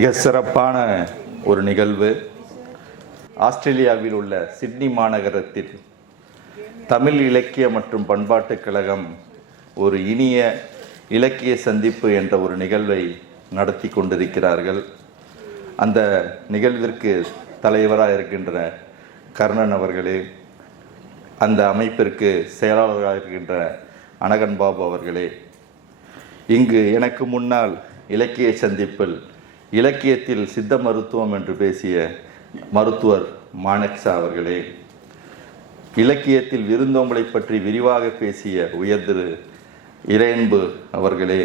மிக சிறப்பான ஒரு நிகழ்வு. ஆஸ்திரேலியாவில் உள்ள சிட்னி மாநகரத்தில் தமிழ் இலக்கிய மற்றும் பண்பாட்டுக் கழகம் ஒரு இனிய இலக்கிய சந்திப்பு என்ற ஒரு நிகழ்வை நடத்தி கொண்டிருக்கிறார்கள். அந்த நிகழ்விற்கு தலைவராக இருக்கின்ற கர்ணன் அவர்களே, அந்த அமைப்பிற்கு செயலாளராக இருக்கின்ற அனகன் பாபு அவர்களே, இங்கு எனக்கு முன்னால் இலக்கிய சந்திப்பில் இலக்கியத்தில் சித்த மருத்துவம் என்று பேசிய மருத்துவர் மானக்சா அவர்களே, இலக்கியத்தில் விருந்தோம்பலை பற்றி விரிவாக பேசிய உயர் திரு இறையன்பு அவர்களே,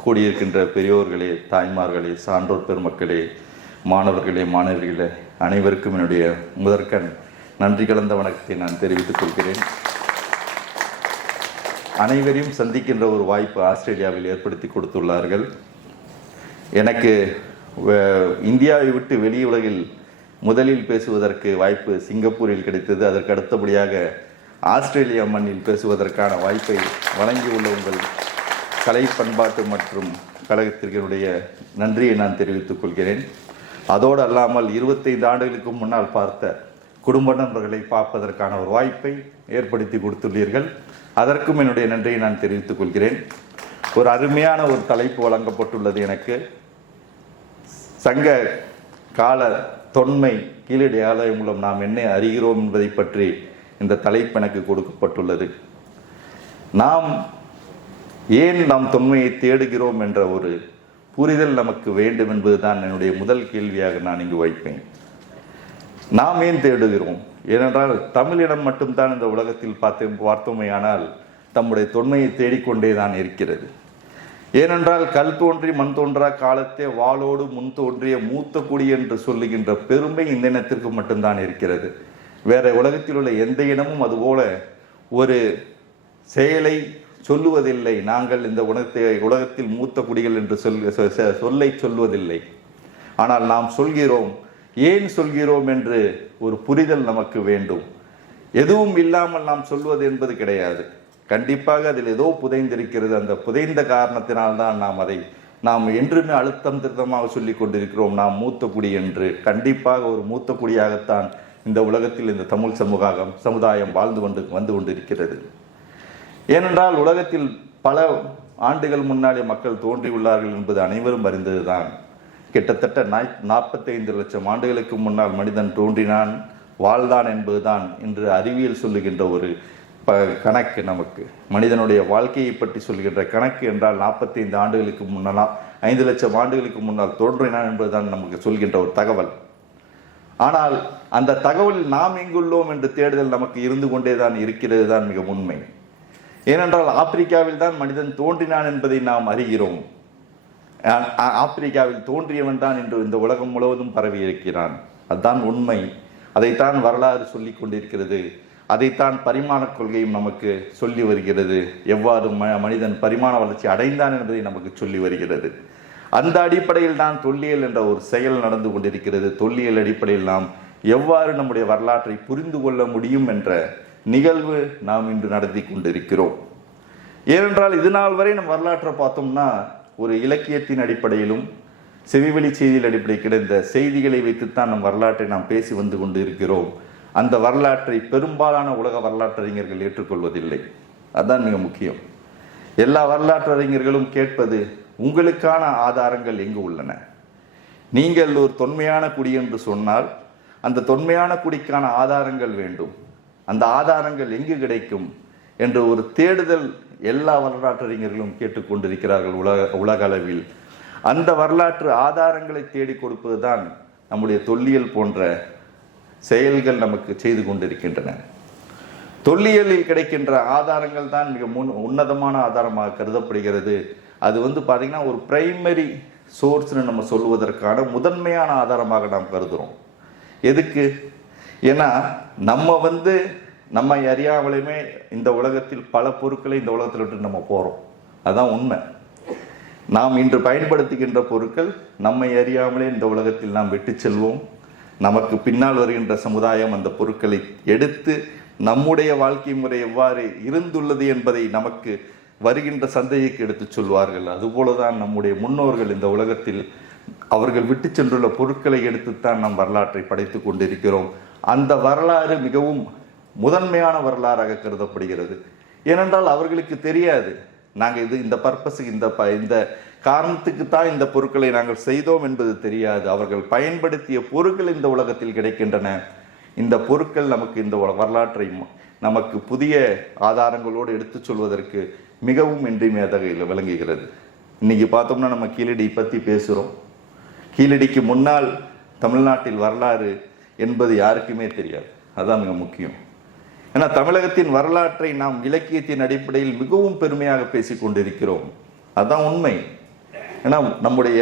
கூடியிருக்கின்ற பெரியோர்களே, தாய்மார்களே, சான்றோர் பெருமக்களே, மாணவர்களே, மாணவிகளே, அனைவருக்கும் என்னுடைய முதற்கண் நன்றி கலந்த வணக்கத்தை நான் தெரிவித்துக் கொள்கிறேன். அனைவரையும் சந்திக்கின்ற ஒரு வாய்ப்பு ஆஸ்திரேலியாவில் ஏற்படுத்தி கொடுத்துள்ளார்கள். எனக்கு இந்தியாவை விட்டு வெளி உலகில் முதலில் பேசுவதற்கு வாய்ப்பு சிங்கப்பூரில் கிடைத்தது. அதற்கு அடுத்தபடியாக ஆஸ்திரேலியா மண்ணில் பேசுவதற்கான வாய்ப்பை வழங்கியுள்ள உங்கள் கலை பண்பாட்டு மற்றும் கழகத்திற்குடைய நன்றியை நான் தெரிவித்துக் கொள்கிறேன். அதோடு அல்லாமல் 25 ஆண்டுகளுக்கு முன்னால் பார்த்த குடும்ப நண்பர்களை பார்ப்பதற்கான ஒரு வாய்ப்பை ஏற்படுத்தி கொடுத்துள்ளீர்கள். அதற்கும் என்னுடைய நன்றியை நான் தெரிவித்துக் கொள்கிறேன். ஒரு அருமையான ஒரு தலைப்பு வழங்கப்பட்டுள்ளது எனக்கு. சங்க கால தொன்மை கீழடி ஆலயம் மூலம் நாம் என்ன அறிகிறோம் என்பதை பற்றி இந்த தலைப்பு எனக்கு கொடுக்கப்பட்டுள்ளது. நாம் ஏன் நாம் தொன்மையை தேடுகிறோம் என்ற ஒரு புரிதல் நமக்கு வேண்டும் என்பதுதான் என்னுடைய முதல் கேள்வியாக நான் இங்கு வைப்பேன். நாம் ஏன் தேடுகிறோம்? ஏனென்றால் தமிழிடம் மட்டும்தான் இந்த உலகத்தில் பார்த்தோமேயானால் தம்முடைய தொன்மையை தேடிக்கொண்டே தான் இருக்கிறது. ஏனென்றால் கல் தோன்றி மண் தோன்றா காலத்தே வாளோடு முன் தோன்றிய மூத்த குடி என்று சொல்லுகின்ற பெருமை இந்த இனத்திற்கு மட்டும்தான் இருக்கிறது. வேற உலகத்தில் உள்ள எந்த இனமும் அதுபோல ஒரு செயலை சொல்லுவதில்லை. நாங்கள் இந்த உலகத்தில் மூத்த குடிகள் என்று சொல்லை சொல்வதில்லை. ஆனால் நாம் சொல்கிறோம். ஏன் சொல்கிறோம் என்று ஒரு புரிதல் நமக்கு வேண்டும். எதுவும் இல்லாமல் நாம் சொல்வது என்பது கிடையாது. கண்டிப்பாக அதில் ஏதோ புதைந்திருக்கிறது. அந்த புதைந்த காரணத்தினால்தான் நாம் என்றுமே அழுத்தம் திருத்தமாக சொல்லி கொண்டிருக்கிறோம். நாம் மூத்த குடி என்று. கண்டிப்பாக ஒரு மூத்த குடியாகத்தான் இந்த உலகத்தில் இந்த தமிழ் சமுதாயம் வந்து கொண்டிருக்கிறது. ஏனென்றால் உலகத்தில் பல ஆண்டுகள் முன்னாலே மக்கள் தோன்றியுள்ளார்கள் என்பது அனைவரும் அறிந்ததுதான். கிட்டத்தட்ட 45 லட்சம் ஆண்டுகளுக்கு முன்னால் மனிதன் தோன்றினான், வாழ்ந்தான் என்பதுதான் இன்று அறிவியல் சொல்லுகின்ற ஒரு கணக்கு. நமக்கு மனிதனுடைய வாழ்க்கையை பற்றி சொல்கின்ற கணக்கு என்றால் 45 ஆண்டுகளுக்கு முன்னால் 5 லட்சம் ஆண்டுகளுக்கு முன்னால் தோன்றினான் என்பதுதான் நமக்கு சொல்கின்ற ஒரு தகவல். ஆனால் அந்த தகவலில் நாம் எங்குள்ளோம் என்று தேடுதல் நமக்கு இருந்து கொண்டே தான் இருக்கிறது தான் மிக உண்மை. ஏனென்றால் ஆப்பிரிக்காவில் தான் மனிதன் தோன்றினான் என்பதை நாம் அறிகிறோம். ஆப்பிரிக்காவில் தோன்றியவன் தான் இன்று இந்த உலகம் முழுவதும் பரவி இருக்கிறான். அதுதான் உண்மை. அதைத்தான் வரலாறு சொல்லி கொண்டிருக்கிறது. அதைத்தான் பரிமாண கொள்கையும் நமக்கு சொல்லி வருகிறது. எவ்வாறு மனிதன் பரிமாண வளர்ச்சி அடைந்தான் என்பதை நமக்கு சொல்லி வருகிறது. அந்த அடிப்படையில் தான் தொல்லியல் என்ற ஒரு செயல் நடந்து கொண்டிருக்கிறது. தொல்லியல் அடிப்படையில் நாம் எவ்வாறு நம்முடைய வரலாற்றை புரிந்து கொள்ள முடியும் என்ற நிகழ்வு நாம் இன்று நடத்தி கொண்டிருக்கிறோம். ஏனென்றால் இதுநாள் வரை நம் வரலாற்றை பார்த்தோம்னா ஒரு இலக்கியத்தின் அடிப்படையிலும் செவிவெளி செய்தியில் அடிப்படையில் கிடைத்த செய்திகளை வைத்துத்தான் நம் வரலாற்றை நாம் பேசி வந்து கொண்டு இருக்கிறோம். அந்த வரலாற்றை பெரும்பாலான உலக வரலாற்றறிஞர்கள் ஏற்றுக்கொள்வதில்லை. அதுதான் மிக முக்கியம். எல்லா வரலாற்றறிஞர்களும் கேட்பது உங்களுக்கான ஆதாரங்கள் எங்கு உள்ளன? நீங்கள் ஒரு தொன்மையான குடி என்று சொன்னால் அந்த தொன்மையான குடிக்கான ஆதாரங்கள் வேண்டும். அந்த ஆதாரங்கள் எங்கு கிடைக்கும் என்ற ஒரு தேடுதல் எல்லா வரலாற்றறிஞர்களும் கேட்டுக்கொண்டிருக்கிறார்கள் உலக அளவில். அந்த வரலாற்று ஆதாரங்களை தேடி கொடுப்பதுதான் நம்முடைய தொல்லியல் போன்ற செயல்கள் நமக்கு செய்து கொண்டிருக்கின்றன. தொல்லியலில் கிடைக்கின்ற ஆதாரங்கள் தான் மிக உன்னதமான ஆதாரமாக கருதப்படுகிறது. அது பார்த்தீங்கன்னா ஒரு பிரைமரி சோர்ஸ்னு நம்ம சொல்வதற்கான முதன்மையான ஆதாரமாக நாம் கருதுகிறோம். எதுக்கு? ஏன்னா நம்ம அறியாமலுமே இந்த உலகத்தில் பல பொருட்களை இந்த உலகத்தில் விட்டு நம்ம போகிறோம். அதுதான் உண்மை. நாம் இன்று பயன்படுத்துகின்ற பொருட்கள் நம்மை அறியாமலே இந்த உலகத்தில் நாம் விட்டு செல்வோம். நமக்கு பின்னால் வருகின்ற சமுதாயம் அந்த பொருட்களை எடுத்து நம்முடைய வாழ்க்கை முறை எவ்வாறு இருந்துள்ளது என்பதை நமக்கு வருகின்ற சந்தைக்கு எடுத்து சொல்வார்கள். அதுபோலதான் நம்முடைய முன்னோர்கள் இந்த உலகத்தில் அவர்கள் விட்டு சென்றுள்ள பொருட்களை எடுத்துத்தான் நாம் வரலாற்றை படைத்து கொண்டிருக்கிறோம். அந்த வரலாறு மிகவும் முதன்மையான வரலாறாக கருதப்படுகிறது. ஏனென்றால் அவர்களுக்கு தெரியாது நாங்கள் இந்த பர்பஸுக்கு இந்த காரணத்துக்கு தான் இந்த பொருட்களை நாங்கள் செய்தோம் என்பது தெரியாது. அவர்கள் பயன்படுத்திய பொருட்கள் இந்த உலகத்தில் கிடைக்கின்றன. இந்த பொருட்கள் நமக்கு இந்த வரலாற்றை நமக்கு புதிய ஆதாரங்களோடு எடுத்துச் சொல்வதற்கு மிகவும் இன்றியமையாததாக விளங்குகிறது. இன்னைக்கு பார்த்தோம்னா நம்ம கீழடி பற்றி பேசுகிறோம். கீழடிக்கு முன்னால் தமிழ்நாட்டில் வரலாறு என்பது யாருக்குமே தெரியாது. அதுதான் மிக முக்கியம். ஏன்னா தமிழகத்தின் வரலாற்றை நாம் இலக்கியத்தின் அடிப்படையில் மிகவும் பெருமையாக பேசிக் கொண்டிருக்கிறோம். அதுதான் உண்மை. ஏன்னா நம்முடைய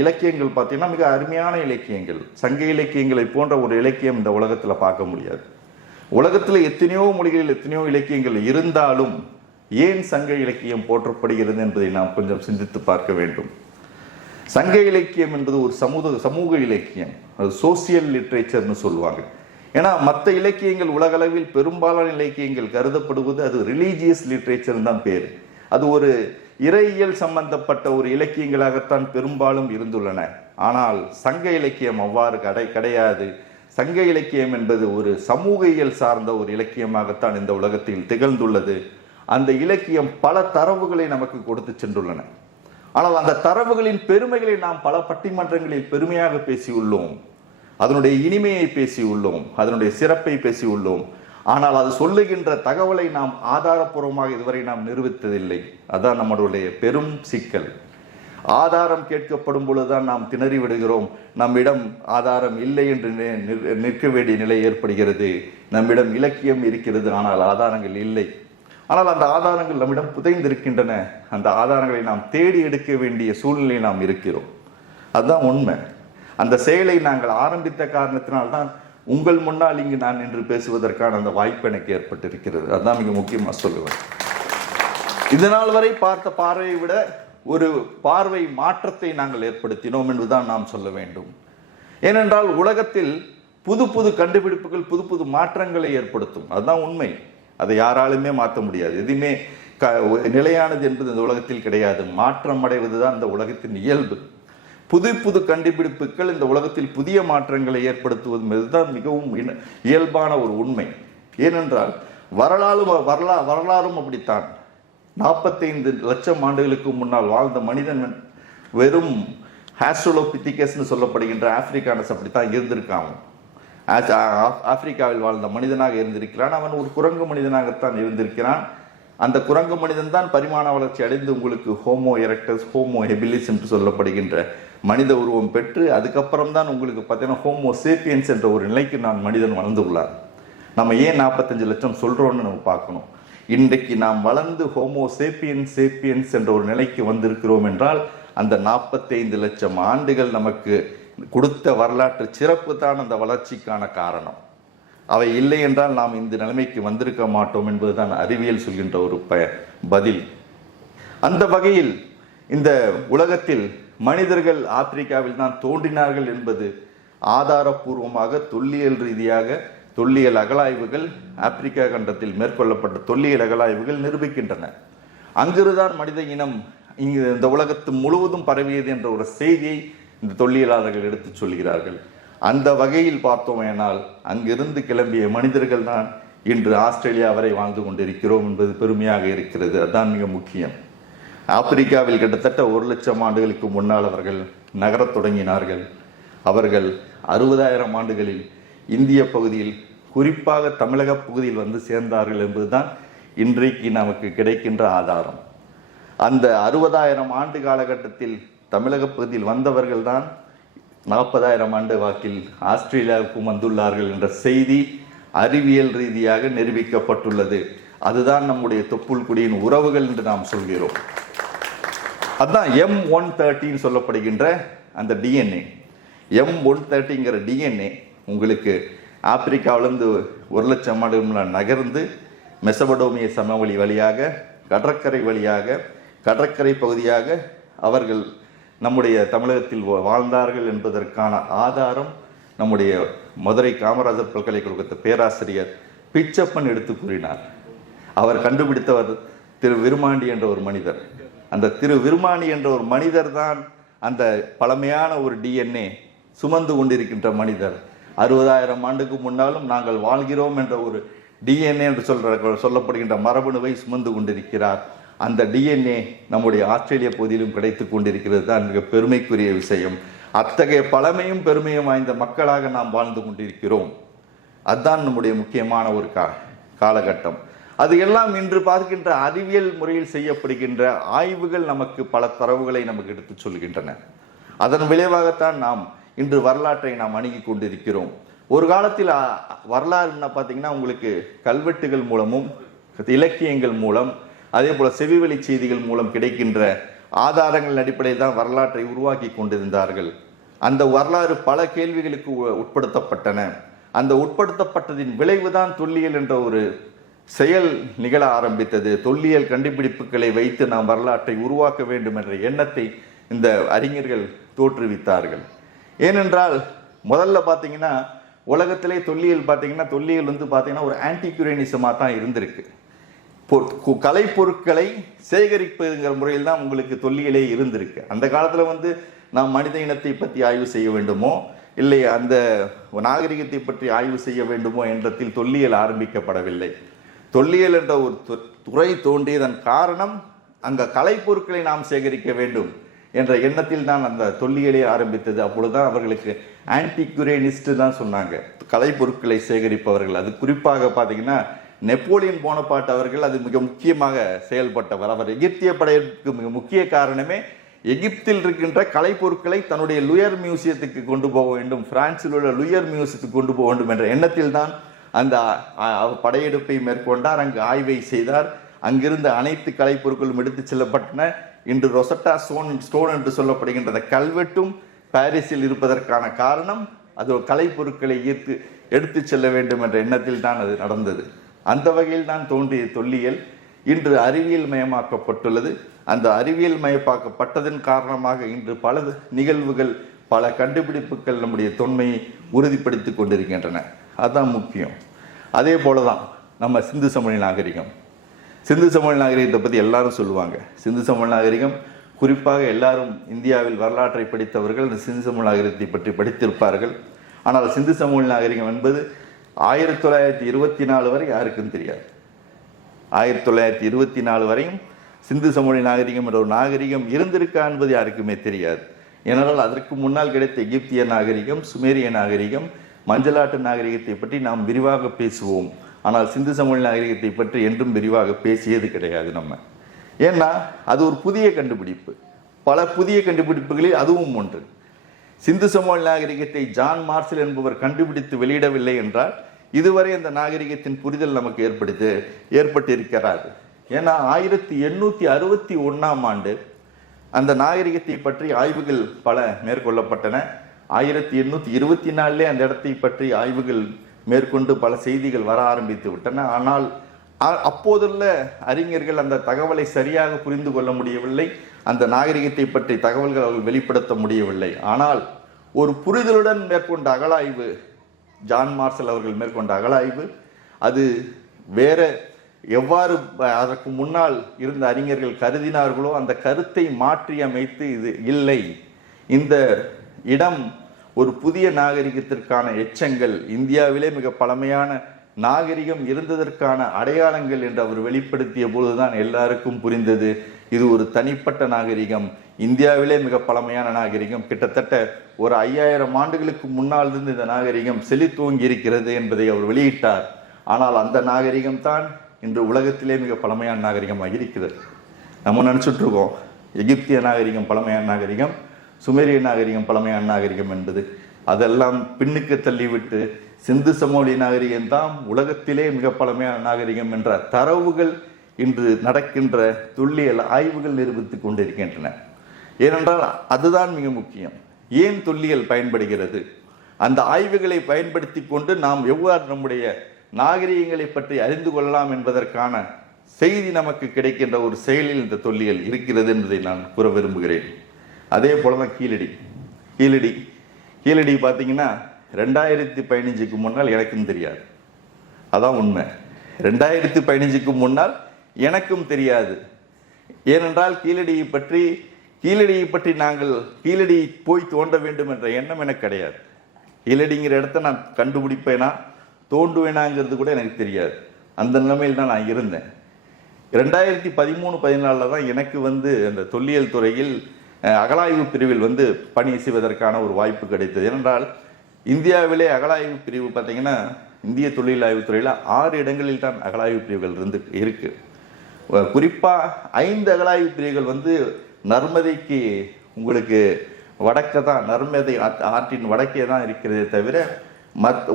இலக்கியங்கள் பார்த்தீங்கன்னா மிக அருமையான இலக்கியங்கள். சங்க இலக்கியங்களை போன்ற ஒரு இலக்கியம் இந்த உலகத்தில் பார்க்க முடியாது. உலகத்தில் எத்தனையோ மொழிகளில் எத்தனையோ இலக்கியங்கள் இருந்தாலும் ஏன் சங்க இலக்கியம் போற்றப்படுகிறது என்பதை நாம் கொஞ்சம் சிந்தித்து பார்க்க வேண்டும். சங்க இலக்கியம் என்பது ஒரு சமூக இலக்கியம். அது சோசியல் லிட்ரேச்சர்னு சொல்லுவாங்க. ஏன்னா மற்ற இலக்கியங்கள் உலகளவில் பெரும்பாலான இலக்கியங்கள் கருதப்படுவது அது ரிலீஜியஸ் லிட்ரேச்சர் தான் பேர். அது ஒரு இறையியல் சம்பந்தப்பட்ட ஒரு இலக்கியங்களாகத்தான் பெரும்பாலும் இருந்துள்ளன. ஆனால் சங்க இலக்கியம் அவ்வாறு கிடையாது. சங்க இலக்கியம் என்பது ஒரு சமூகியல் சார்ந்த ஒரு இலக்கியமாகத்தான் இந்த உலகத்தில் திகழ்ந்துள்ளது. அந்த இலக்கியம் பல தரவுகளை நமக்கு கொடுத்து சென்றுள்ளன. ஆனால் அந்த தரவுகளின் பெருமைகளை நாம் பல பட்டிமன்றங்களில் பெருமையாக பேசியுள்ளோம். அதனுடைய இனிமையை பேசியுள்ளோம், அதனுடைய சிறப்பை பேசியுள்ளோம். ஆனால் அது சொல்லுகின்ற தகவலை நாம் ஆதாரப்பூர்வமாக இதுவரை நாம் நிரூபித்ததில்லை. அதான் நம்மளுடைய பெரும் சிக்கல். ஆதாரம் கேட்கப்படும் பொழுதுதான் நாம் திணறி விடுகிறோம். நம்மிடம் ஆதாரம் இல்லை என்று நிற்க வேண்டிய நிலை ஏற்படுகிறது. நம்மிடம் இலக்கியம் இருக்கிறது, ஆனால் ஆதாரங்கள் இல்லை. ஆனால் அந்த ஆதாரங்கள் நம்மிடம் புதைந்திருக்கின்றன. அந்த ஆதாரங்களை நாம் தேடி எடுக்க வேண்டிய சூழ்நிலையில் நாம் இருக்கிறோம். அதுதான் உண்மை. அந்த செயலை நாங்கள் ஆரம்பித்த காரணத்தினால்தான் உங்கள் முன்னால் இங்கு நான் நின்று பேசுவதற்கான அந்த வாய்ப்பு எனக்கு ஏற்பட்டிருக்கிறது. அதுதான் மிக முக்கியமாக சொல்லுவேன். இதனால் வரை பார்த்த பார்வையை விட ஒரு பார்வை மாற்றத்தை நாங்கள் ஏற்படுத்தினோம் என்பதுதான் நாம் சொல்ல வேண்டும். ஏனென்றால் உலகத்தில் புது புது கண்டுபிடிப்புகள் புது புது மாற்றங்களை ஏற்படுத்தும். அதுதான் உண்மை. அதை யாராலுமே மாற்ற முடியாது. எதுவுமே நிலையானது என்பது இந்த உலகத்தில் கிடையாது. மாற்றம் அடைவதுதான் இந்த உலகத்தின் இயல்பு. புது புது கண்டுபிடிப்புகள் இந்த உலகத்தில் புதிய மாற்றங்களை ஏற்படுத்துவது என்பதுதான் மிகவும் இயல்பான ஒரு உண்மை. ஏனென்றால் வரலாறும் அப்படித்தான். 45 லட்சம் ஆண்டுகளுக்கு முன்னால் வாழ்ந்த மனிதன் வெறும் ஆஸ்ட்ரலோபித்திகஸ்னு சொல்லப்படுகின்ற ஆப்பிரிக்கானஸ் அப்படித்தான் இருந்திருக்கான். ஆப்பிரிக்காவில் வாழ்ந்த மனிதனாக இருந்திருக்கிறான். அவன் ஒரு குரங்கு மனிதனாகத்தான் இருந்திருக்கிறான். அந்த குரங்கு மனிதன் தான் பரிமாண வளர்ச்சி அடைந்து உங்களுக்கு ஹோமோ எரெக்டஸ், ஹோமோ ஹெபிலிஸ் என்று சொல்லப்படுகின்ற மனித உருவம் பெற்று அதுக்கப்புறம் தான் உங்களுக்கு பார்த்தீங்கன்னா ஹோமோ சேப்பியன்ஸ் என்ற ஒரு நிலைக்கு நான் மனிதன் வளர்ந்துள்ளார். நம்ம ஏன் 45 லட்சம் சொல்றோம்னு நம்ம பார்க்கணும். இன்றைக்கு நாம் வளர்ந்து ஹோமோ சேப்பியன்ஸ் என்ற ஒரு நிலைக்கு வந்திருக்கிறோம் என்றால் அந்த 45 லட்சம் ஆண்டுகள் நமக்கு கொடுத்த வரலாற்று சிறப்பு தான் அந்த வளர்ச்சிக்கான காரணம். அவை இல்லை என்றால் நாம் இந்த நிலைமைக்கு வந்திருக்க மாட்டோம் என்பதுதான் அறிவியல் சொல்கின்ற ஒரு பதில். அந்த வகையில் இந்த உலகத்தில் மனிதர்கள் ஆப்பிரிக்காவில் தான் தோன்றினார்கள் என்பது ஆதாரபூர்வமாக தொல்லியல் ரீதியாக தொல்லியல் அகழாய்வுகள் ஆப்பிரிக்கா கண்டத்தில் மேற்கொள்ளப்பட்ட தொல்லியல் அகழாய்வுகள் நிரூபிக்கின்றன. அங்கிருந்தான் மனித இனம் இங்கு இந்த உலகத்து முழுவதும் பரவியது என்ற ஒரு செய்தியை இந்த தொல்லியலாளர்கள் எடுத்து சொல்கிறார்கள். அந்த வகையில் பார்த்தோமேனால் அங்கிருந்து கிளம்பிய மனிதர்கள் தான் இன்று ஆஸ்திரேலியா வரை வாழ்ந்து கொண்டிருக்கிறோம் என்பது பெருமையாக இருக்கிறது. அதுதான் மிக முக்கியம். ஆப்பிரிக்காவில் கிட்டத்தட்ட 1 லட்சம் ஆண்டுகளுக்கு முன்னால் அவர்கள் நகரத் தொடங்கினார்கள். அவர்கள் 60,000 ஆண்டுகளில் இந்திய பகுதியில் குறிப்பாக தமிழக பகுதியில் வந்து சேர்ந்தார்கள் என்பதுதான் இன்றைக்கு நமக்கு கிடைக்கின்ற ஆதாரம். அந்த 60,000 ஆண்டு காலகட்டத்தில் தமிழக பகுதியில் வந்தவர்கள் தான் 40,000 ஆண்டு வாக்கில் ஆஸ்திரேலியாவுக்கும் வந்துள்ளார்கள் என்ற செய்தி அறிவியல் ரீதியாக நிரூபிக்கப்பட்டுள்ளது. அதுதான் நம்முடைய தொப்புள் குடியின் உறவுகள் என்று நாம் சொல்கிறோம். அதுதான் M130 சொல்லப்படுகின்ற அந்த டிஎன்ஏ. M130ங்கிற டிஎன்ஏ உங்களுக்கு ஆப்பிரிக்காவிலிருந்து 1 லட்சம் ஆண்டு நகர்ந்து மெசபடோமிய சமவெளி வழியாக கடற்கரை பகுதியாக அவர்கள் நம்முடைய தமிழகத்தில் வாழ்ந்தார்கள் என்பதற்கான ஆதாரம் நம்முடைய மதுரை காமராஜர் பல்கலைக்கழகத்து பேராசிரியர் பிச்சப்பன் எடுத்து கூறினார். அவர் கண்டுபிடித்தவர் திரு விருமாண்டி என்ற ஒரு மனிதர். அந்த திரு விருமாண்டி என்ற ஒரு மனிதர் தான் அந்த பழமையான ஒரு டிஎன்ஏ சுமந்து கொண்டிருக்கின்ற மனிதர். 60,000 ஆண்டுக்கு முன்னாலும் நாங்கள் வாழ்கிறோம் என்ற ஒரு டிஎன்ஏ என்று சொல்லப்படுகின்ற மரபணுவை சுமந்து கொண்டிருக்கிறார். அந்த டிஎன்ஏ நம்முடைய ஆஸ்திரேலிய பகுதியிலும் கிடைத்து கொண்டிருக்கிறது தான் மிக பெருமைக்குரிய விஷயம். அத்தகைய பழமையும் பெருமையும் வாய்ந்த மக்களாக நாம் வாழ்ந்து கொண்டிருக்கிறோம். அதுதான் நம்முடைய முக்கியமான ஒரு காலகட்டம். அது எல்லாம் இன்று பார்க்கின்ற அறிவியல் முறையில் செய்யப்படுகின்ற ஆய்வுகள் நமக்கு பல தரவுகளை நமக்கு எடுத்து சொல்கின்றன. அதன் விளைவாகத்தான் நாம் இன்று வரலாற்றை நாம் அணுகி கொண்டிருக்கிறோம். ஒரு காலத்தில் வரலாறு என்ன பார்த்தீங்கன்னா, உங்களுக்கு கல்வெட்டுகள் மூலமும் இலக்கியங்கள் மூலம் அதே போல செவிவழி செய்திகள் மூலம் கிடைக்கின்ற ஆதாரங்களின் அடிப்படையில் தான் வரலாற்றை உருவாக்கி கொண்டிருந்தார்கள். அந்த வரலாறு பல கேள்விகளுக்கு உட்படுத்தப்பட்டன. அந்த உட்படுத்தப்பட்டதின் விளைவுதான் தொல்லியல் என்ற ஒரு செயல் நிகழ ஆரம்பித்தது. தொல்லியல் கண்டுபிடிப்புகளை வைத்து நாம் வரலாற்றை உருவாக்க வேண்டும் என்ற எண்ணத்தை இந்த அறிஞர்கள் தோற்றுவித்தார்கள். ஏனென்றால் முதல்ல பார்த்தீங்கன்னா, உலகத்திலே தொல்லியல் பார்த்தீங்கன்னா ஒரு ஆன்டிக்யூரேனிசமாக தான் இருந்திருக்கு. கலைப்பொருட்களை சேகரிப்பதுங்கிற முறையில் தான் உங்களுக்கு தொல்லியலே இருந்திருக்கு. அந்த காலத்தில் நாம் மனித இனத்தை பற்றி ஆய்வு செய்ய வேண்டுமோ இல்லை அந்த நாகரிகத்தை பற்றி ஆய்வு செய்ய வேண்டுமோ என்றதில் தொல்லியல் ஆரம்பிக்கப்படவில்லை. தொல்லியல் என்ற ஒரு துறை தோன்றியதன் காரணம் அங்கே கலைப்பொருட்களை நாம் சேகரிக்க வேண்டும் என்ற எண்ணத்தில் தான் அந்த தொல்லியலே ஆரம்பித்தது. அப்பொழுதுதான் அவர்களுக்கு ஆன்டிக்யூரேனிஸ்ட் தான் சொன்னாங்க, கலைப்பொருட்களை சேகரிப்பவர்கள். அது குறிப்பாக பார்த்தீங்கன்னா நெப்போலியன் போனபார்ட் அவர்கள் அது மிக முக்கியமாக செயல்பட்டவர். அவர் எகிப்திய படையெடுப்புக்கு மிக முக்கிய காரணமே எகிப்தில் இருக்கின்ற கலைப்பொருட்களை தன்னுடைய லுயர் மியூசியத்துக்கு கொண்டு போக வேண்டும், பிரான்சில் உள்ள லுயர் மியூசியத்துக்கு கொண்டு போக வேண்டும் என்ற எண்ணத்தில் தான் அந்த படையெடுப்பை மேற்கொண்டார். அங்கு ஆய்வை செய்தார். அங்கிருந்த அனைத்து கலைப்பொருட்களும் எடுத்து செல்லப்பட்டன. இன்று ரொசட்டா ஸ்டோன் என்று சொல்லப்படுகின்ற கல்வெட்டும் பாரிஸில் இருப்பதற்கான காரணம் அது கலைப்பொருட்களை எடுத்து செல்ல வேண்டும் என்ற எண்ணத்தில் தான் அது நடந்தது. அந்த வகையில் தான் தோன்றிய தொல்லியல் இன்று அறிவியல் மயமாக்கப்பட்டுள்ளது. அந்த அறிவியல் மயமாக்கப்பட்டதன் காரணமாக இன்று பல நிகழ்வுகள், பல கண்டுபிடிப்புகள் நம்முடைய தொன்மையை உறுதிப்படுத்தி கொண்டிருக்கின்றன. அதுதான் முக்கியம். அதே போல தான் நம்ம சிந்து சமவெளி நாகரிகம். சிந்து சமவெளி நாகரிகத்தை பற்றி எல்லாரும் சொல்லுவாங்க. சிந்து சமவெளி நாகரிகம் குறிப்பாக எல்லாரும் இந்தியாவில் வரலாற்றை படித்தவர்கள் இந்த சிந்து சமவெளி நாகரிகத்தை பற்றி படித்திருப்பார்கள். ஆனால் சிந்து சமவெளி நாகரிகம் என்பது 1924 வரை யாருக்கும் தெரியாது. 1924 வரையும் சிந்து சமவெளி நாகரிகம் என்ற ஒரு நாகரிகம் இருந்திருக்கா என்பது யாருக்குமே தெரியாது. ஏனென்றால் அதற்கு முன்னால் கிடைத்த எகிப்திய நாகரிகம், சுமேரிய நாகரிகம், மஞ்சளாட்டு நாகரிகத்தை பற்றி நாம் விரிவாக பேசுவோம். ஆனால் சிந்து சமவெளி நாகரிகத்தை பற்றி என்றும் விரிவாக பேசியது கிடையாது நம்ம. ஏன்னா அது ஒரு புதிய கண்டுபிடிப்பு. பல புதிய கண்டுபிடிப்புகளில் அதுவும் ஒன்று. சிந்து சமவெளி நாகரிகத்தை ஜான் மார்சல் என்பவர் கண்டுபிடித்து வெளியிடவில்லை என்றால் இதுவரை அந்த நாகரிகத்தின் புரிதல் நமக்கு ஏற்பட்டிருக்கிறாது. ஏன்னா 1861ஆம் ஆண்டு அந்த நாகரிகத்தை பற்றி ஆய்வுகள் பல மேற்கொள்ளப்பட்டன. 1824 அந்த இடத்தை பற்றி ஆய்வுகள் மேற்கொண்டு பல செய்திகள் வர ஆரம்பித்து விட்டன. ஆனால் அப்போதுள்ள அறிஞர்கள் அந்த தகவலை சரியாக புரிந்து கொள்ள முடியவில்லை. அந்த நாகரிகத்தை பற்றி தகவல்கள் அவர்கள் வெளிப்படுத்த முடியவில்லை. ஆனால் ஒரு புரிதலுடன் மேற்கொண்ட அகழாய்வு, ஜான் மார்சல் அவர்கள் மேற்கொண்ட அகழாய்வு, அது வேற எவ்வாறு அதற்கு முன்னால் இருந்த அறிஞர்கள் கருதினார்களோ அந்த கருத்தை மாற்றி அமைத்து இது இல்லை, இந்த இடம் ஒரு புதிய நாகரிகத்திற்கான எச்சங்கள், இந்தியாவிலே மிக பழமையான நாகரிகம் இருந்ததற்கான அடையாளங்கள் என்று அவர் வெளிப்படுத்திய பொழுதுதான் எல்லாருக்கும் புரிந்தது இது ஒரு தனிப்பட்ட நாகரிகம், இந்தியாவிலே மிக பழமையான நாகரிகம், கிட்டத்தட்ட ஒரு 5000 ஆண்டுகளுக்கு முன்னால் இருந்து இந்த நாகரிகம் செழித்தோங்கி இருக்கிறது என்பதை அவர் வெளியிட்டார். ஆனால் அந்த நாகரிகம் தான் இன்று உலகத்திலே மிக பழமையான நாகரிகமாக இருக்கிறது. நம்ம நினச்சிட்டு இருக்கோம் எகிப்திய நாகரிகம் பழமையான நாகரிகம், சுமேரிய நாகரிகம் பழமையான நாகரிகம் என்பது. அதெல்லாம் பின்னுக்கு தள்ளிவிட்டு சிந்து சமவெளி நாகரிகம் தான் உலகத்திலே மிக பழமையான நாகரிகம் என்ற தரவுகள் இன்று நடக்கின்ற தொல்லியல் ஆய்வுகள் நிரூபித்துக் கொண்டிருக்கின்றன. ஏனென்றால் அதுதான் மிக முக்கியம். ஏன் தொல்லியல் பயன்படுகிறது? அந்த ஆய்வுகளை பயன்படுத்தி கொண்டு நாம் எவ்வாறு நம்முடைய நாகரிகங்களை பற்றி அறிந்து கொள்ளலாம் என்பதற்கான செய்தி நமக்கு கிடைக்கின்ற ஒரு செயலில் இந்த தொல்லியல் இருக்கிறது என்பதை நான் கூற விரும்புகிறேன். அதே போல தான் கீழடி பார்த்தீங்கன்னா 2015க்கு முன்னால் எனக்கும் தெரியாது. அதான் உண்மை. 2015க்கு முன்னால் எனக்கும் தெரியாது. ஏனென்றால் கீழடியை பற்றி கீழடியை பற்றி நாங்கள் கீழடி போய் தோண்ட வேண்டும் என்ற எண்ணம் எனக்கு கிடையாது. கீழடிங்கிற இடத்த நான் கண்டுபிடிப்பேனா தோண்டுவேனாங்கிறது கூட எனக்கு தெரியாது. அந்த நிலைமையில் தான் நான் இருந்தேன். 2013-14 தான் எனக்கு அந்த தொல்லியல் துறையில் அகழாய்வு பிரிவில் பணி செய்வதற்கான ஒரு வாய்ப்பு கிடைத்தது. ஏனென்றால் இந்தியாவிலே அகழாய்வு பிரிவு பார்த்தீங்கன்னா இந்திய தொல்லியல் ஆய்வுத்துறையில் 6 இடங்களில் தான் அகழாய்வு பிரிவுகள் இருக்கு. குறிப்பாக 5 அகழாய்வு பிரிவுகள் நர்மதைக்கு உங்களுக்கு வடக்க தான், நர்மதை ஆற்றின் வடக்கே தான் இருக்கிறதே தவிர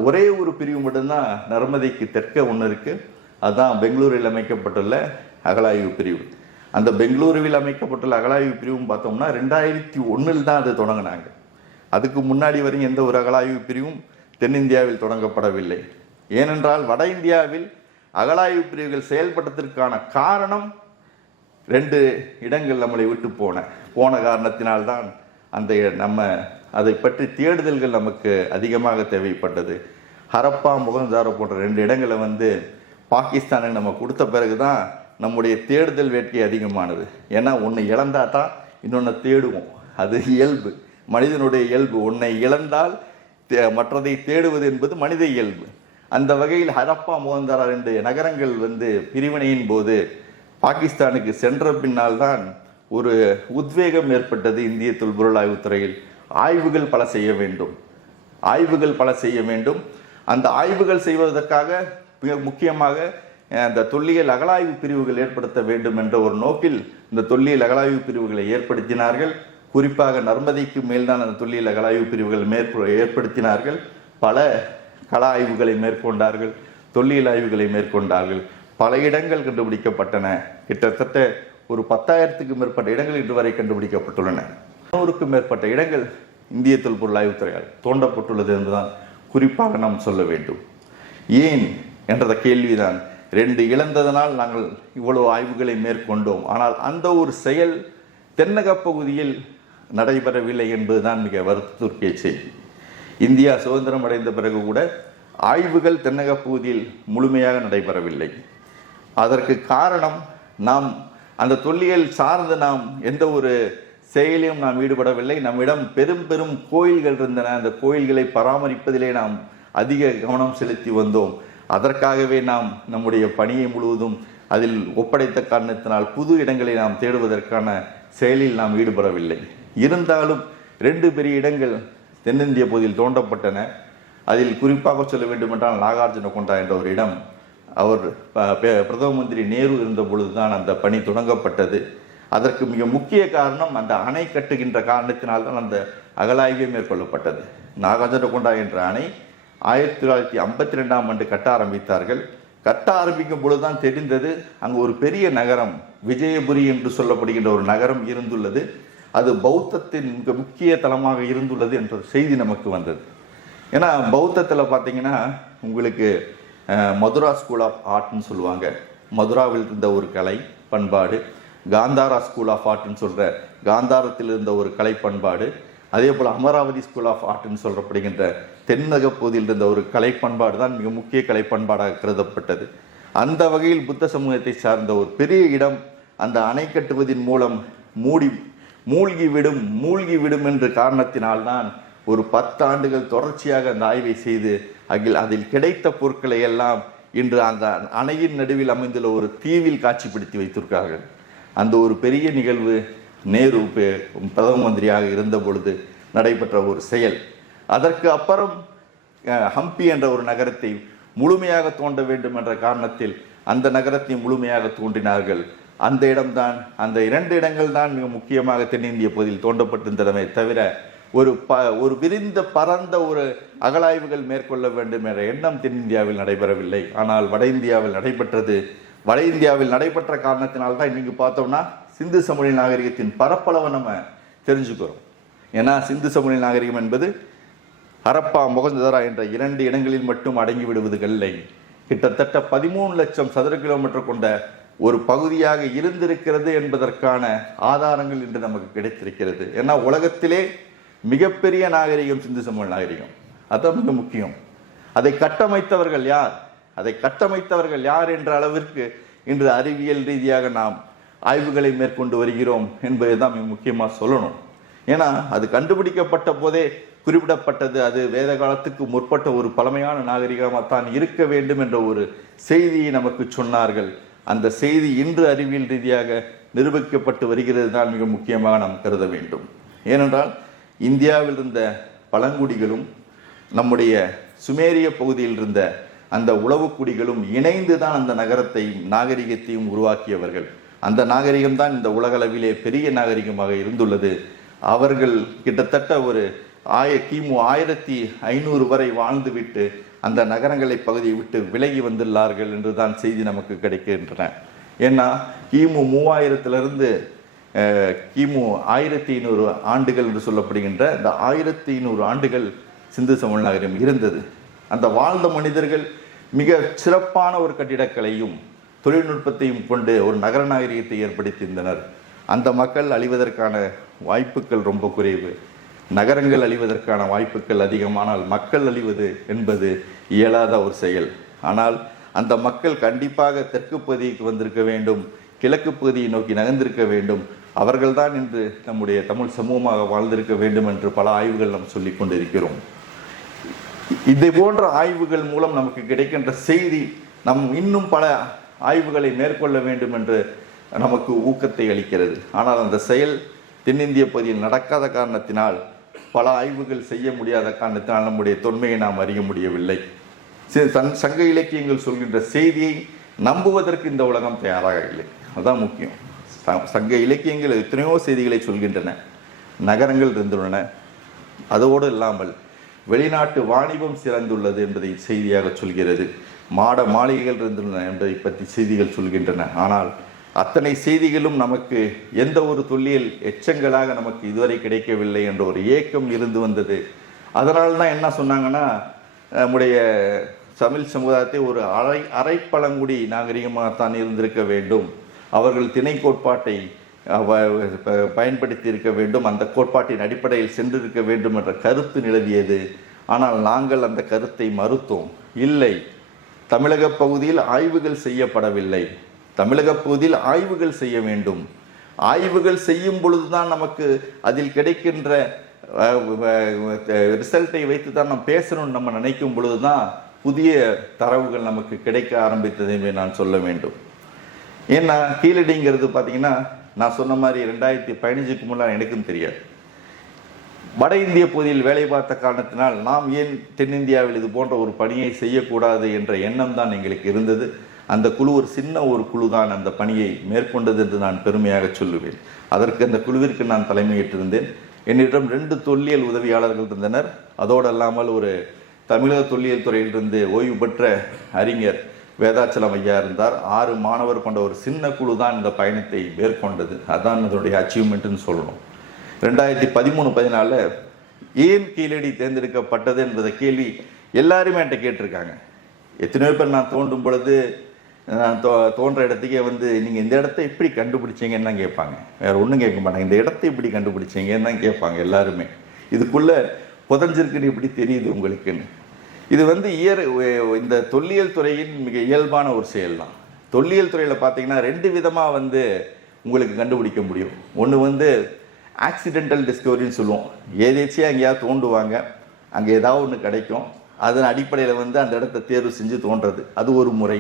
ஒரே ஒரு பிரிவு மட்டும்தான் நர்மதைக்கு தெற்க ஒன்று இருக்கு. அதுதான் பெங்களூரில் அமைக்கப்பட்டுள்ள அகழாய்வு பிரிவு. அந்த பெங்களூருவில் அமைக்கப்பட்டுள்ள அகழாய்வு பிரிவும் பார்த்தோம்னா 2001 தான் அது தொடங்கினாங்க. அதுக்கு முன்னாடி வரையும் எந்த ஒரு அகழாய்வு பிரிவும் தென்னிந்தியாவில் தொடங்கப்படவில்லை. ஏனென்றால் வட இந்தியாவில் அகழாய்வு பிரிவுகள் செயல்பட்டதற்கான காரணம் 2 இடங்கள் நம்மளை விட்டு போன காரணத்தினால்தான் அதை பற்றி தேடுதல்கள் நமக்கு அதிகமாக தேவைப்பட்டது. ஹரப்பா, முகந்தாரோ போன்ற 2 இடங்களை பாகிஸ்தானுக்கு நம்ம கொடுத்த பிறகுதான் நம்முடைய தேடுதல் வேட்கை அதிகமானது. ஏன்னா ஒன்று இழந்தா தான் இன்னொன்று தேடுவோம். அது இயல்பு, மனிதனுடைய இயல்பு. ஒன்றை இழந்தால் மற்றதை தேடுவது என்பது மனித இயல்பு. அந்த வகையில் ஹரப்பா, முகந்தாரா 2 நகரங்கள் பிரிவினையின் போது பாகிஸ்தானுக்கு சென்ற பின்னால் தான் ஒரு உத்வேகம் ஏற்பட்டது இந்திய தொல்பொருள் ஆய்வுத்துறையில். ஆய்வுகள் பல செய்ய வேண்டும். அந்த ஆய்வுகள் செய்வதற்காக மிக முக்கியமாக அந்த தொல்லியல் அகழாய்வு பிரிவுகள் ஏற்படுத்த வேண்டும் என்ற ஒரு நோக்கில் இந்த தொல்லியல் அகழாய்வு பிரிவுகளை ஏற்படுத்தினார்கள். குறிப்பாக நர்மதைக்கு மேல்தான் அந்த தொல்லியல் அகழாய்வு பிரிவுகள் ஏற்படுத்தினார்கள். பல கள ஆய்வுகளை மேற்கொண்டார்கள், தொல்லியல் ஆய்வுகளை மேற்கொண்டார்கள். பல இடங்கள் கண்டுபிடிக்கப்பட்டன. கிட்டத்தட்ட ஒரு 10,000க்கும் மேற்பட்ட இடங்கள் இன்று வரை கண்டுபிடிக்கப்பட்டுள்ளன. 100க்கும் மேற்பட்ட இடங்கள் இந்திய தொல்பொருள் ஆய்வுத்துறையால் தோண்டப்பட்டுள்ளது என்றுதான் குறிப்பாக நாம் சொல்ல வேண்டும். ஏன் என்ற கேள்விதான். 2 இழந்ததனால் நாங்கள் இவ்வளவு ஆய்வுகளை மேற்கொண்டோம். ஆனால் அந்த ஒரு செயல் தென்னக பகுதியில் நடைபெறவில்லை என்பதுதான் மிக வருத்தத்திற்குரிய செய்தி. இந்தியா சுதந்திரம் அடைந்த பிறகு கூட ஆய்வுகள் தென்னக பகுதியில் முழுமையாக நடைபெறவில்லை. அதற்கு காரணம் நாம் அந்த தொல்லியல் சார்ந்து நாம் எந்த ஒரு செயலிலும் நாம் ஈடுபடவில்லை. நம்மிடம் பெரும் கோயில்கள் இருந்தன. அந்த கோயில்களை பராமரிப்பதிலே நாம் அதிக கவனம் செலுத்தி வந்தோம். அதற்காகவே நாம் நம்முடைய பணியை முழுவதும் அதில் ஒப்படைத்த காரணத்தினால் புது இடங்களை நாம் தேடுவதற்கான செயலில் நாம் ஈடுபடவில்லை. இருந்தாலும் 2 பெரிய இடங்கள் தென்னிந்திய பகுதியில் தோண்டப்பட்டன. அதில் குறிப்பாக சொல்ல வேண்டுமென்றால் நாகார்ஜுனகொண்டா என்ற ஒரு இடம் அவர் பிரதம மந்திரி நேரு இருந்த பொழுதுதான் அந்த பணி தொடங்கப்பட்டது. அதற்கு மிக முக்கிய காரணம் அந்த அணை கட்டுகின்ற காரணத்தினால்தான் அந்த அகழாய்வே மேற்கொள்ளப்பட்டது. நாகார்ஜுனகொண்டா என்ற அணை 1952ஆம் ஆண்டு கட்ட ஆரம்பித்தார்கள். கட்ட ஆரம்பிக்கும் பொழுதுதான் தெரிந்தது அங்கு ஒரு பெரிய நகரம், விஜயபுரி என்று சொல்லப்படுகின்ற ஒரு நகரம் இருந்துள்ளது. அது பௌத்தத்தின் மிக முக்கிய தலமாக இருந்துள்ளது என்ற செய்தி நமக்கு வந்தது. ஏன்னா பௌத்தத்தில் பார்த்தீங்கன்னா உங்களுக்கு மதுரா ஸ்கூல் ஆஃப் ஆர்ட்னு சொல்லுவாங்க. மதுராவில் இருந்த ஒரு கலை பண்பாடு, காந்தாரா ஸ்கூல் ஆஃப் ஆர்ட்னு சொல்கிற காந்தாரத்தில் இருந்த ஒரு கலை பண்பாடு, அதே போல் அமராவதி ஸ்கூல் ஆஃப் ஆர்ட்னு சொல்லப்படுகின்ற தென்னக பகுதியில் இருந்த ஒரு கலை பண்பாடு தான் மிக முக்கிய கலை பண்பாடாக கருதப்பட்டது. அந்த வகையில் புத்த சமூகத்தை சார்ந்த ஒரு பெரிய இடம் அந்த அணை கட்டுவதன் மூலம் மூழ்கிவிடும் என்ற காரணத்தினால்தான் ஒரு 10 ஆண்டுகள் தொடர்ச்சியாக அந்த ஆய்வை செய்து அதில் கிடைத்த பொருட்களை எல்லாம் இன்று அந்த அணையின் நடுவில் அமைந்துள்ள ஒரு தீவில் காட்சிப்படுத்தி வைத்திருக்கிறார்கள். அந்த ஒரு பெரிய நிகழ்வு நேரு பிரதம மந்திரியாக இருந்த பொழுது நடைபெற்ற ஒரு செயல். அதற்கு அப்புறம் ஹம்பி என்ற ஒரு நகரத்தை முழுமையாக தோண்ட வேண்டும் என்ற காரணத்தில் அந்த நகரத்தை முழுமையாக தோண்டினார்கள். அந்த இடம்தான், அந்த 2 இடங்கள் தான் மிக முக்கியமாக தென்னிந்திய பகுதியில் தோண்டப்பட்டிருந்தனவே தவிர ஒரு விரிந்த பரந்த ஒரு அகழாய்வுகள் மேற்கொள்ள வேண்டும் என்ற எண்ணம் தென்னிந்தியாவில் நடைபெறவில்லை. ஆனால் வட இந்தியாவில் நடைபெற்றது. வட இந்தியாவில் நடைபெற்ற காரணத்தினால்தான் இன்னைக்கு பார்த்தோம்னா சிந்து சமவெளி நாகரிகத்தின் பரப்பளவை நம்ம தெரிஞ்சுக்கிறோம். ஏன்னா சிந்து சமவெளி நாகரிகம் என்பது ஹரப்பா, மொகஞ்சதாரா என்ற 2 இடங்களில் மட்டும் அடங்கி விடுவதில்லை. கிட்டத்தட்ட 13 லட்சம் சதுர கிலோமீட்டர் கொண்ட ஒரு பகுதியாக இருந்திருக்கிறது என்பதற்கான ஆதாரங்கள் இன்று நமக்கு கிடைத்திருக்கிறது. ஏன்னா உலகத்திலே மிகப்பெரிய நாகரிகம் சிந்து சமவெளி நாகரிகம். அதான் மிக முக்கியம். அதை கட்டமைத்தவர்கள் யார் என்ற அளவிற்கு இன்று அறிவியல் ரீதியாக நாம் ஆய்வுகளை மேற்கொண்டு வருகிறோம் என்பதை தான் மிக முக்கியமாக சொல்லணும். ஏன்னா அது கண்டுபிடிக்கப்பட்ட போதே குறிப்பிடப்பட்டது அது வேத காலத்துக்கு முற்பட்ட ஒரு பழமையான நாகரிகமாக தான் இருக்க வேண்டும் என்ற ஒரு செய்தியை நமக்கு சொன்னார்கள். அந்த செய்தி இன்று அறிவியல் ரீதியாக நிரூபிக்கப்பட்டு வருகிறது தான் மிக முக்கியமாக நாம் கருத வேண்டும். ஏனென்றால் இந்தியாவில் இருந்த பழங்குடிகளும் நம்முடைய சுமேரிய பகுதியில் இருந்த அந்த உளவுக்குடிகளும் இணைந்து தான் அந்த நகரத்தையும் நாகரிகத்தையும் உருவாக்கியவர்கள். அந்த நாகரிகம்தான் இந்த உலகளவிலே பெரிய நாகரிகமாக இருந்துள்ளது. அவர்கள் கிட்டத்தட்ட ஒரு கிமு 1500 வரை வாழ்ந்துவிட்டு அந்த நகரங்களை பகுதியை விட்டு விலகி வந்துள்ளார்கள் என்று தான் செய்தி நமக்கு கிடைக்கின்றன. ஏன்னா கிமு 3000 கிமு 1500 ஆண்டுகள் என்று சொல்லப்படுகின்ற இந்த 1500 ஆண்டுகள் சிந்து சமவெளி நகரம் இருந்தது. அந்த வாழ்ந்த மனிதர்கள் மிக சிறப்பான ஒரு கட்டிடக்கலையும் தொழில்நுட்பத்தையும் கொண்டு ஒரு நகர நாகரிகத்தை ஏற்படுத்தியிருந்தனர். அந்த மக்கள் அழிவதற்கான வாய்ப்புகள் ரொம்ப குறைவு. நகரங்கள் அழிவதற்கான வாய்ப்புகள் அதிகமானால் மக்கள் அழிவது என்பது இயலாத ஒரு செயல். ஆனால் அந்த மக்கள் கண்டிப்பாக தெற்கு பகுதிக்கு வந்திருக்க வேண்டும், கிழக்கு பகுதியை நோக்கி நகர்ந்திருக்க வேண்டும். அவர்கள்தான் இன்று நம்முடைய தமிழ் சமூகமாக வாழ்ந்திருக்க வேண்டும் என்று பல ஆய்வுகள் நாம் சொல்லிக் கொண்டிருக்கிறோம். இதை போன்ற ஆய்வுகள் மூலம் நமக்கு கிடைக்கின்ற செய்தி நம் இன்னும் பல ஆய்வுகளை மேற்கொள்ள வேண்டும் என்று நமக்கு ஊக்கத்தை அளிக்கிறது. ஆனால் அந்த செயல் தென்னிந்திய பகுதியில் நடக்காத காரணத்தினால், பல ஆய்வுகள் செய்ய முடியாத காரணத்தினால் நம்முடைய தொன்மையை நாம் அறிய முடியவில்லை. சங்க இலக்கியங்கள் சொல்கின்ற செய்தியை நம்புவதற்கு இந்த உலகம் தயாராக இல்லை. அதுதான் முக்கியம். சங்க இலக்கியங்கள் எத்தனையோ செய்திகளை சொல்கின்றன. நகரங்கள் இருந்துள்ளன, அதோடு இல்லாமல் வெளிநாட்டு வாணிபம் சிறந்துள்ளது என்பதை செய்தியாக சொல்கிறது. மாட மாளிகைகள் இருந்துள்ளன என்பதை பற்றி செய்திகள் சொல்கின்றன. ஆனால் அத்தனை செய்திகளும் நமக்கு எந்த ஒரு தொல்லியல் எச்சங்களாக நமக்கு இதுவரை கிடைக்கவில்லை என்ற ஒரு ஏக்கம் இருந்து வந்தது. அதனால்தான் என்ன சொன்னாங்கன்னா, நம்முடைய தமிழ் சமுதாயத்தை ஒரு அரை பழங்குடி நாகரிகமாகத்தான் இருந்திருக்க வேண்டும், அவர்கள் திணை கோட்பாட்டை பயன்படுத்தி இருக்க வேண்டும், அந்த கோட்பாட்டின் அடிப்படையில் சென்றிருக்க வேண்டும் என்ற கருத்து நிலவியது. ஆனால் நாங்கள் அந்த கருத்தை மறுத்தோம். இல்லை, தமிழக பகுதியில் ஆய்வுகள் செய்யப்படவில்லை, தமிழக பகுதியில் ஆய்வுகள் செய்ய வேண்டும். ஆய்வுகள் செய்யும் பொழுதுதான் நமக்கு அதில் கிடைக்கின்ற ரிசல்ட்டை வைத்து தான் நாம் பேசணும்னு நம்ம நினைக்கும் பொழுதுதான் புதிய தரவுகள் நமக்கு கிடைக்க ஆரம்பித்தது என்று நான் சொல்ல வேண்டும். ஏன்னா கீழடிங்கிறது பார்த்தீங்கன்னா, நான் சொன்ன மாதிரி 2015க்கு முன்னால் எனக்கும் தெரியாது. வட இந்திய பகுதியில் வேலை பார்த்த காரணத்தினால் நாம் ஏன் தென்னிந்தியாவில் இது போன்ற ஒரு பணியை செய்யக்கூடாது என்ற எண்ணம் தான் எங்களுக்கு இருந்தது. அந்த குழு ஒரு சின்ன ஒரு குழு தான் அந்த பணியை மேற்கொண்டது என்று நான் பெருமையாக சொல்லுவேன். அதற்கு அந்த குழுவிற்கு நான் தலைமையேற்றிருந்தேன். என்னிடம் 2 தொல்லியல் உதவியாளர்கள் இருந்தனர். அதோடு அல்லாமல் ஒரு தமிழக தொல்லியல் துறையிலிருந்து ஓய்வு பெற்ற அறிஞர் வேதாச்சலம் ஐயா இருந்தார். 6 மாணவர் கொண்ட ஒரு சின்ன குழு தான் இந்த பயணத்தை மேற்கொண்டது. அதான் அதனுடைய அச்சீவ்மெண்ட்னு சொல்லணும். 2013-14 ஏன் கீழடி தேர்ந்தெடுக்கப்பட்டது என்பதை கேள்வி எல்லாருமே என்கிட்ட கேட்டிருக்காங்க. எத்தனையோ பேர் நான் தோண்டும் பொழுது நான் தோன்ற இடத்துக்கே வந்து நீங்கள் இந்த இடத்த எப்படி கண்டுபிடிச்சிங்கன்னு தான் கேட்பாங்க. வேறு ஒன்றும் கேட்க மாட்டாங்க. இந்த இடத்த எப்படி கண்டுபிடிச்சிங்கன்னு தான் கேட்பாங்க எல்லாருமே. இதுக்குள்ளே புதஞ்சிருக்குன்னு எப்படி தெரியுது உங்களுக்குன்னு. இது வந்து இந்த தொல்லியல் துறையின் மிக இயல்பான ஒரு செயல் தான். தொல்லியல் துறையில் பார்த்தீங்கன்னா 2 விதமாக வந்து உங்களுக்கு கண்டுபிடிக்க முடியும். ஒன்று வந்து ஆக்சிடென்டல் டிஸ்கவரின்னு சொல்லுவோம். ஏதேச்சியாக எங்கேயாவது தோண்டுவாங்க, அங்கே ஏதாவது ஒன்று கிடைக்கும், அதன் அடிப்படையில் வந்து அந்த இடத்த தேர்வு செஞ்சு தோன்றது, அது ஒரு முறை.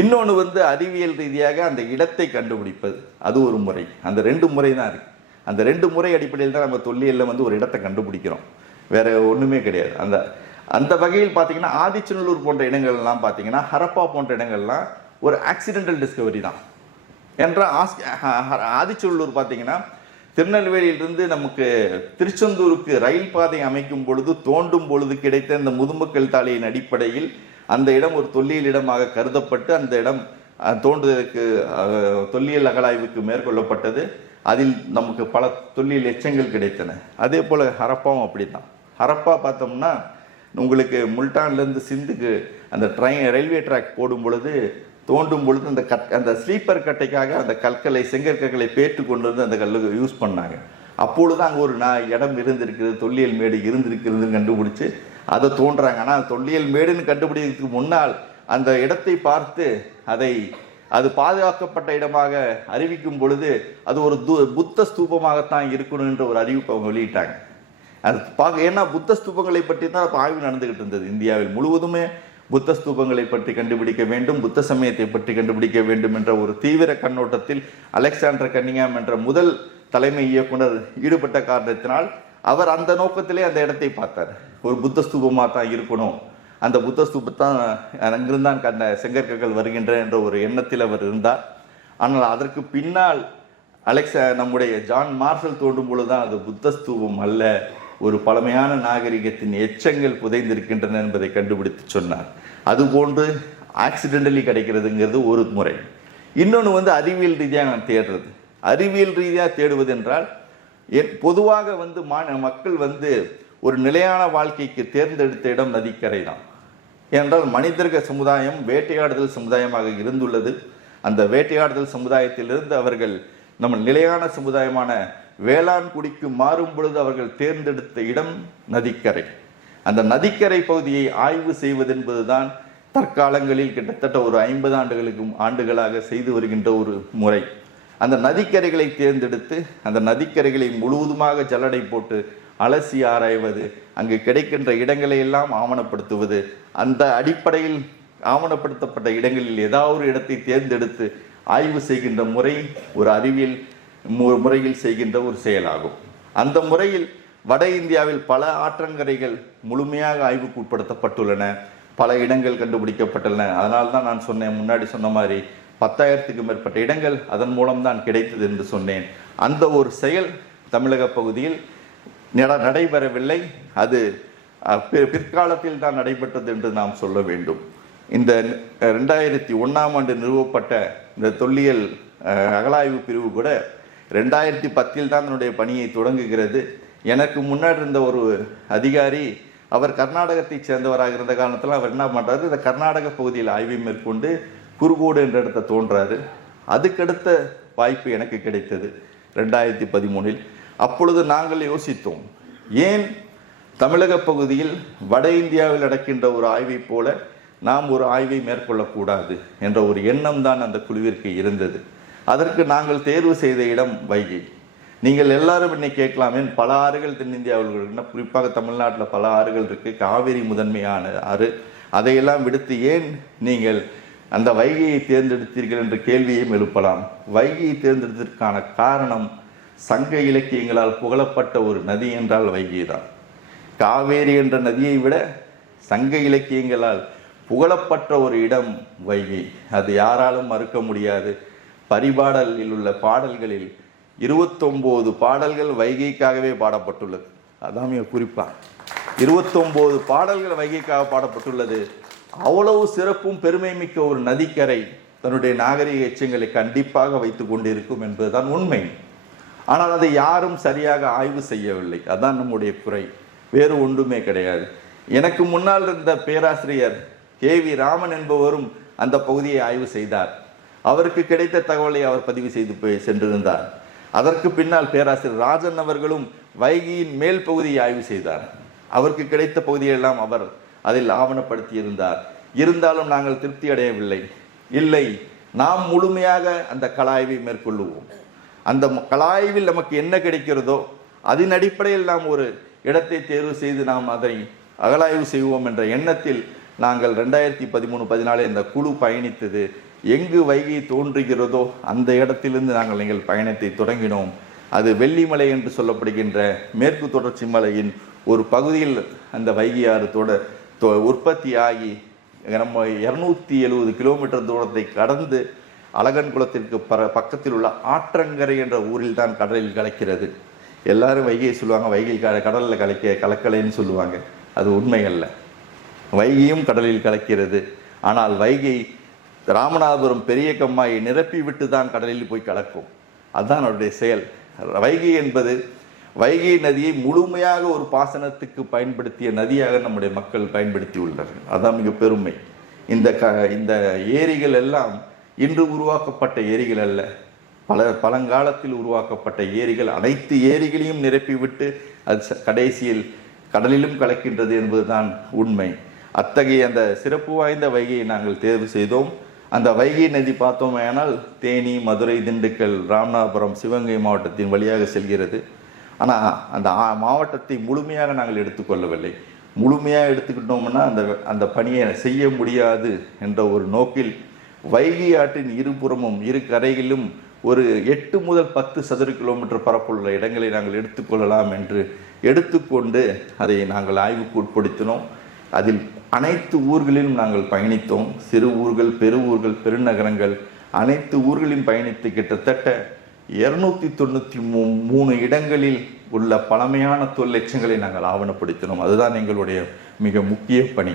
இன்னொன்று வந்து அறிவியல் ரீதியாக அந்த இடத்தை கண்டுபிடிப்பது, அது ஒரு முறை. அந்த 2 முறை தான் இருக்குது. அந்த 2 முறை அடிப்படையில் தான் நம்ம தொல்லியலில் வந்து ஒரு இடத்தை கண்டுபிடிக்கிறோம், வேற ஒன்றுமே கிடையாது. அந்த வகையில் பார்த்தீங்கன்னா ஆதிச்சநல்லூர் போன்ற இடங்கள்லாம் பார்த்தீங்கன்னா, ஹரப்பா போன்ற இடங்கள்லாம் ஒரு ஆக்சிடென்டல் டிஸ்கவரி தான். ஆதிச்சநல்லூர் பார்த்தீங்கன்னா திருநெல்வேலியிலிருந்து நமக்கு திருச்செந்தூருக்கு ரயில் பாதை அமைக்கும் பொழுது தோண்டும் பொழுது கிடைத்த இந்த முதுமக்கள் தாளியின் அடிப்படையில் அந்த இடம் ஒரு தொல்லியல் இடமாக கருதப்பட்டு அந்த இடம் தோண்டுவதற்கு தொல்லியல் அகழாய்வுக்கு மேற்கொள்ளப்பட்டது. அதில் நமக்கு பல தொல்லியல் எச்சங்கள் கிடைத்தன. அதே போல் ஹரப்பாவும் அப்படி தான். ஹரப்பா பார்த்தோம்னா உங்களுக்கு முல்டான்லேருந்து சிந்துக்கு அந்த ரயில்வே ட்ராக் போடும் பொழுது தோண்டும் பொழுது அந்த ஸ்லீப்பர் கட்டைக்காக அந்த கற்களை செங்கற்களை பேட்டு கொண்டு வந்து அந்த கல்லை யூஸ் பண்ணாங்க. அப்பொழுது அங்கே ஒரு இடம் இருந்திருக்கிறது, தொல்லியல் மேடு இருந்திருக்கிறதுன்னு கண்டுபிடிச்சி அதை தோன்றாங்க. ஆனால் தொல்லியல் மேடுன்னு கண்டுபிடிக்கிறதுக்கு முன்னால் அந்த இடத்தை பார்த்து அதை அது பாதுகாக்கப்பட்ட இடமாக அறிவிக்கும் பொழுது அது ஒரு புத்த ஸ்தூபமாகத்தான் இருக்கணும் என்ற ஒரு அறிவிப்பை அவங்க வெளியிட்டாங்க. அது ஏன்னா புத்த ஸ்தூபங்களை பற்றி தான் அப்போ ஆய்வு நடந்துகிட்டு இருந்தது. இந்தியாவில் முழுவதுமே புத்த ஸ்தூபங்களை பற்றி கண்டுபிடிக்க வேண்டும், புத்த சமயத்தை பற்றி கண்டுபிடிக்க வேண்டும் என்ற ஒரு தீவிர கண்ணோட்டத்தில் அலெக்சாண்டர் கன்னிங்ஹாம் என்ற முதல் தலைமை இயக்குனர் ஈடுபட்ட காரணத்தினால் அவர் அந்த நோக்கத்திலே அந்த இடத்தை பார்த்தார். ஒரு புத்த ஸ்தூபமாக தான் இருக்கணும், அந்த புத்த ஸ்தூபத்தான் அங்கிருந்தான் அந்த செங்கற்கள் வருகின்றன என்ற ஒரு எண்ணத்தில் அவர் இருந்தார். ஆனால் அதற்கு பின்னால் நம்முடைய ஜான் மார்ஷல் தோன்றும் பொழுதுதான் அது புத்த ஸ்தூபம் அல்ல, ஒரு பழமையான நாகரிகத்தின் எச்சங்கள் புதைந்திருக்கின்றன என்பதை கண்டுபிடித்து சொன்னார். அதுபோன்று ஆக்சிடென்டலி கிடைக்கிறதுங்கிறது ஒரு முறை. இன்னொன்று அறிவியல் ரீதியாக நான் தேடுறது. அறிவியல் ரீதியாக தேடுவது என்றால் பொதுவாக மக்கள் ஒரு நிலையான வாழ்க்கைக்கு தேர்ந்தெடுத்த இடம் நதிக்கரை தான். ஏனென்றால் மனிதர்கள் சமுதாயம் வேட்டையாடுதல் சமுதாயமாக இருந்துள்ளது. அந்த வேட்டையாடுதல் சமுதாயத்திலிருந்து அவர்கள் நம்ம நிலையான சமுதாயமான வேளாண் குடிக்கு மாறும் பொழுது அவர்கள் தேர்ந்தெடுத்த இடம் நதிக்கரை. அந்த நதிக்கரை பகுதியை ஆய்வு செய்வது என்பதுதான் தற்காலங்களில் கிட்டத்தட்ட ஒரு 50 ஆண்டுகளாக செய்து வருகின்ற ஒரு முறை. அந்த நதிக்கரைகளை தேர்ந்தெடுத்து அந்த நதிக்கரைகளை முழுவதுமாக ஜல்லடை போட்டு அலசி ஆராய்வது, அங்கு கிடைக்கின்ற இடங்களை எல்லாம் ஆவணப்படுத்துவது, அந்த அடிப்படையில் ஆவணப்படுத்தப்பட்ட இடங்களில் ஏதாவது ஒரு இடத்தை தேர்ந்தெடுத்து ஆய்வு செய்கின்ற முறை ஒரு அறிவியல் முறையில் செய்கின்ற ஒரு செயலாகும். அந்த முறையில் வட இந்தியாவில் பல ஆற்றங்கரைகள் முழுமையாக ஆய்வுக்கு உட்படுத்தப்பட்டுள்ளன, பல இடங்கள் கண்டுபிடிக்கப்பட்டுள்ளன. அதனால தான் நான் சொன்னேன், முன்னாடி சொன்ன மாதிரி 10,000க்கும் மேற்பட்ட இடங்கள் அதன் மூலம்தான் கிடைத்தது என்று சொன்னேன். அந்த ஒரு செயல் தமிழக பகுதியில் நடைபெறவில்லை, அது பிற்காலத்தில் தான் நடைபெற்றது என்று நாம் சொல்ல வேண்டும். இந்த 2001ஆம் ஆண்டு நிறுவப்பட்ட இந்த தொல்லியல் அகழாய்வு பிரிவு கூட 2010 தான் தன்னுடைய பணியை தொடங்குகிறது. எனக்கு முன்னாடி இருந்த ஒரு அதிகாரி, அவர் கர்நாடகத்தை சேர்ந்தவராக இருந்த காரணத்தில் அவர் என்ன பண்ணுறாரு, இந்த கர்நாடக பகுதியில் ஆய்வை மேற்கொண்டு குறுகோடு என்ற இடத்தை தோன்றாரு. அதுக்கடுத்த வாய்ப்பு எனக்கு கிடைத்தது 2013. அப்பொழுது நாங்கள் யோசித்தோம், ஏன் தமிழக பகுதியில் வட இந்தியாவில் நடக்கின்ற ஒரு ஆய்வை போல நாம் ஒரு ஆய்வை மேற்கொள்ளக்கூடாது என்ற ஒரு எண்ணம் தான் அந்த குழுவிற்கு இருந்தது. அதற்கு நாங்கள் தேர்வு செய்த இடம் வைகை. நீங்கள் எல்லாரும் என்னை கேட்கலாம், ஏன் பல ஆறுகள் தென்னிந்தியாவில், குறிப்பாக தமிழ்நாட்டில் பல ஆறுகள் இருக்கு, காவிரி முதன்மையான ஆறு, அதையெல்லாம் விடுத்து ஏன் நீங்கள் அந்த வைகையை தேர்ந்தெடுத்தீர்கள் என்ற கேள்வியையும் எழுப்பலாம். வைகையை தேர்ந்தெடுத்ததற்கான காரணம் சங்க இலக்கியங்களால் புகழப்பட்ட ஒரு நதி என்றால் வைகை தான். காவேரி என்ற நதியை விட சங்க இலக்கியங்களால் புகழப்பட்ட ஒரு இடம் வைகை, அது யாராலும் மறுக்க முடியாது. பரிபாடலில் உள்ள பாடல்களில் 29 பாடல்கள் வைகைக்காகவே பாடப்பட்டுள்ளது. அதான் மிக குறிப்பாக 29 பாடல்கள் வைகைக்காக பாடப்பட்டுள்ளது. அவ்வளவு சிறப்பும் பெருமை மிக்க ஒரு நதிக்கரை தன்னுடைய நாகரிக எச்சங்களை கண்டிப்பாக வைத்து கொண்டிருக்கும் என்பதுதான் உண்மை. ஆனால் அதை யாரும் சரியாக ஆய்வு செய்யவில்லை. அதான் நம்முடைய குறை, வேறு ஒன்றுமே கிடையாது. எனக்கு முன்னால் இருந்த பேராசிரியர் KV ராமன் என்பவரும் அந்த பகுதியை ஆய்வு செய்தார். அவருக்கு கிடைத்த தகவலை அவர் பதிவு செய்து சென்றிருந்தார். அதற்கு பின்னால் பேராசிரியர் ராஜன் அவர்களும் வைகையின் மேல் பகுதியை ஆய்வு செய்தார். அவருக்கு கிடைத்த பகுதியெல்லாம் அவர் அதில் ஆவணப்படுத்தி இருந்தார். இருந்தாலும் நாங்கள் திருப்தி அடையவில்லை. இல்லை, நாம் முழுமையாக அந்த கலாய்வை மேற்கொள்ளுவோம். அந்த கலாய்வில் நமக்கு என்ன கிடைக்கிறதோ அதன் அடிப்படையில் நாம் ஒரு இடத்தை தேர்வு செய்து நாம் அதை அகலாய்வு செய்வோம் என்ற எண்ணத்தில் நாங்கள் 2013-14 இந்த குழு பயணித்தது. எங்கு வைகை தோன்றுகிறதோ அந்த இடத்திலிருந்து நாங்கள் எங்கள் பயணத்தை தொடங்கினோம். அது வெள்ளிமலை என்று சொல்லப்படுகின்ற மேற்கு தொடர்ச்சி மலையின் ஒரு பகுதியில் அந்த வைகையாறு உற்பத்தி ஆகி நம்ம 270 கிலோமீட்டர் தூரத்தை கடந்து அழகன் குளத்திற்கு பக்கத்தில் உள்ள ஆற்றங்கரை என்ற ஊரில் தான் கடலில் கலக்கிறது. எல்லாரும் வைகையை சொல்லுவாங்க, வைகை கடலில் கலக்கலைன்னு சொல்லுவாங்க. அது உண்மை அல்ல. வைகையும் கடலில் கலக்கிறது. ஆனால் வைகை ராமநாதபுரம் பெரிய கம்மாயை நிரப்பி விட்டு தான் கடலில் போய் கலக்கும். அதுதான் அவருடைய செயல். வைகை என்பது வைகை நதியை முழுமையாக ஒரு பாசனத்துக்கு பயன்படுத்திய நதியாக நம்முடைய மக்கள் பயன்படுத்தி உள்ளனர். அதான் மிக பெருமை. இந்த ஏரிகள் எல்லாம் இன்று உருவாக்கப்பட்ட ஏரிகள் அல்ல, பழங்காலத்தில் உருவாக்கப்பட்ட ஏரிகள். அனைத்து ஏரிகளையும் நிரப்பிவிட்டு அது கடைசியில் கடலிலும் கலக்கின்றது என்பதுதான் உண்மை. அத்தகைய அந்த சிறப்பு வாய்ந்த வைகையை நாங்கள் தேர்வு செய்தோம். அந்த வைகை நதி பார்த்தோமேனால் தேனி, மதுரை, திண்டுக்கல், ராமநாதபுரம், சிவகங்கை மாவட்டத்தின் வழியாக செல்கிறது. ஆனால் அந்த மாவட்டத்தை முழுமையாக நாங்கள் எடுத்துக்கொள்ளவில்லை. முழுமையாக எடுத்துக்கிட்டோம்னா அந்த பணியை செய்ய முடியாது என்ற ஒரு நோக்கில் வைகை ஆற்றின் இருபுறமும் இரு கரைகளிலும் ஒரு 8 முதல் 10 சதுர கிலோமீட்டர் பரப்புள்ள இடங்களை நாங்கள் எடுத்துக்கொள்ளலாம் என்று எடுத்துக்கொண்டு அதை நாங்கள் ஆய்வுக்கு உட்படுத்தினோம். அதில் அனைத்து ஊர்களிலும் நாங்கள் பயணித்தோம். சிறு ஊர்கள், பெரு ஊர்கள், பெருநகரங்கள் அனைத்து ஊர்களிலும் பயணித்து கிட்டத்தட்ட 293 இடங்களில் உள்ள பழமையான தொழில் எச்சங்களை நாங்கள் ஆவணப்படுத்தினோம். அதுதான் எங்களுடைய மிக முக்கிய பணி,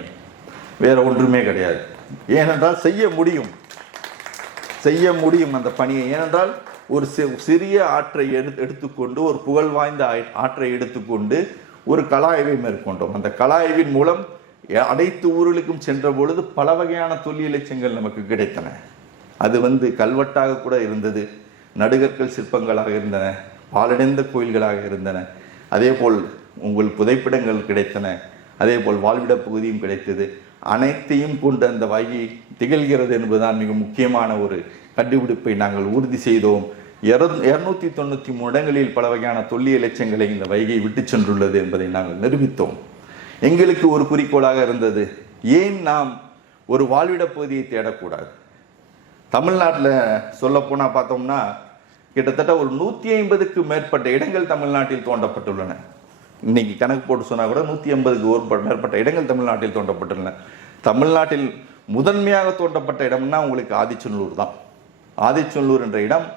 வேற ஒன்றுமே கிடையாது. ஏனென்றால் செய்ய முடியும் அந்த பணியை. ஏனென்றால் ஒரு சிறிய ஆற்றை எடுத்துக்கொண்டு, ஒரு புகழ் வாய்ந்த ஆற்றை எடுத்துக்கொண்டு ஒரு கலாய்வை மேற்கொண்டோம். அந்த கலாய்வின் மூலம் அனைத்து ஊர்களுக்கும் சென்ற பொழுது பல வகையான தொல்லியல் எச்சங்கள் நமக்கு கிடைத்தன. அது கல்வெட்டாக கூட இருந்தது, நடுகற்கள் சிற்பங்களாக இருந்தன, பாலடைந்த கோயில்களாக இருந்தன, அதேபோல் உங்கள் புதைப்பிடங்கள் கிடைத்தன, அதேபோல் வாழ்விட பகுதியும் கிடைத்தது. அனைத்தையும் கொண்டு அந்த வைகை திகழ்கிறது என்பதுதான் மிக முக்கியமான ஒரு கண்டுபிடிப்பை நாங்கள் உறுதி செய்தோம். 293 இடங்களில் பல வகையான தொல்லியல் எச்சங்களை இந்த வைகை விட்டு சென்றுள்ளது என்பதை நாங்கள் நிரூபித்தோம். எங்களுக்கு ஒரு குறிக்கோளாக இருந்தது, ஏன் நாம் ஒரு வாழ்விட பகுதியை தேடக்கூடாது? தமிழ்நாட்டில் சொல்லப்போனால் பார்த்தோம்னா கிட்டத்தட்ட ஒரு 150க்கு மேற்பட்ட இடங்கள் தமிழ்நாட்டில் தோண்டப்பட்டுள்ளன. இன்னைக்கு கணக்கு போட்டு சொன்னால் கூட 150க்கு மேற்பட்ட இடங்கள் தமிழ்நாட்டில் தோண்டப்பட்டுள்ளன. தமிழ்நாட்டில் முதன்மையாக தோண்டப்பட்ட இடம்னா உங்களுக்கு ஆதிச்சநல்லூர் தான். ஆதிச்சநல்லூர் என்ற இடம்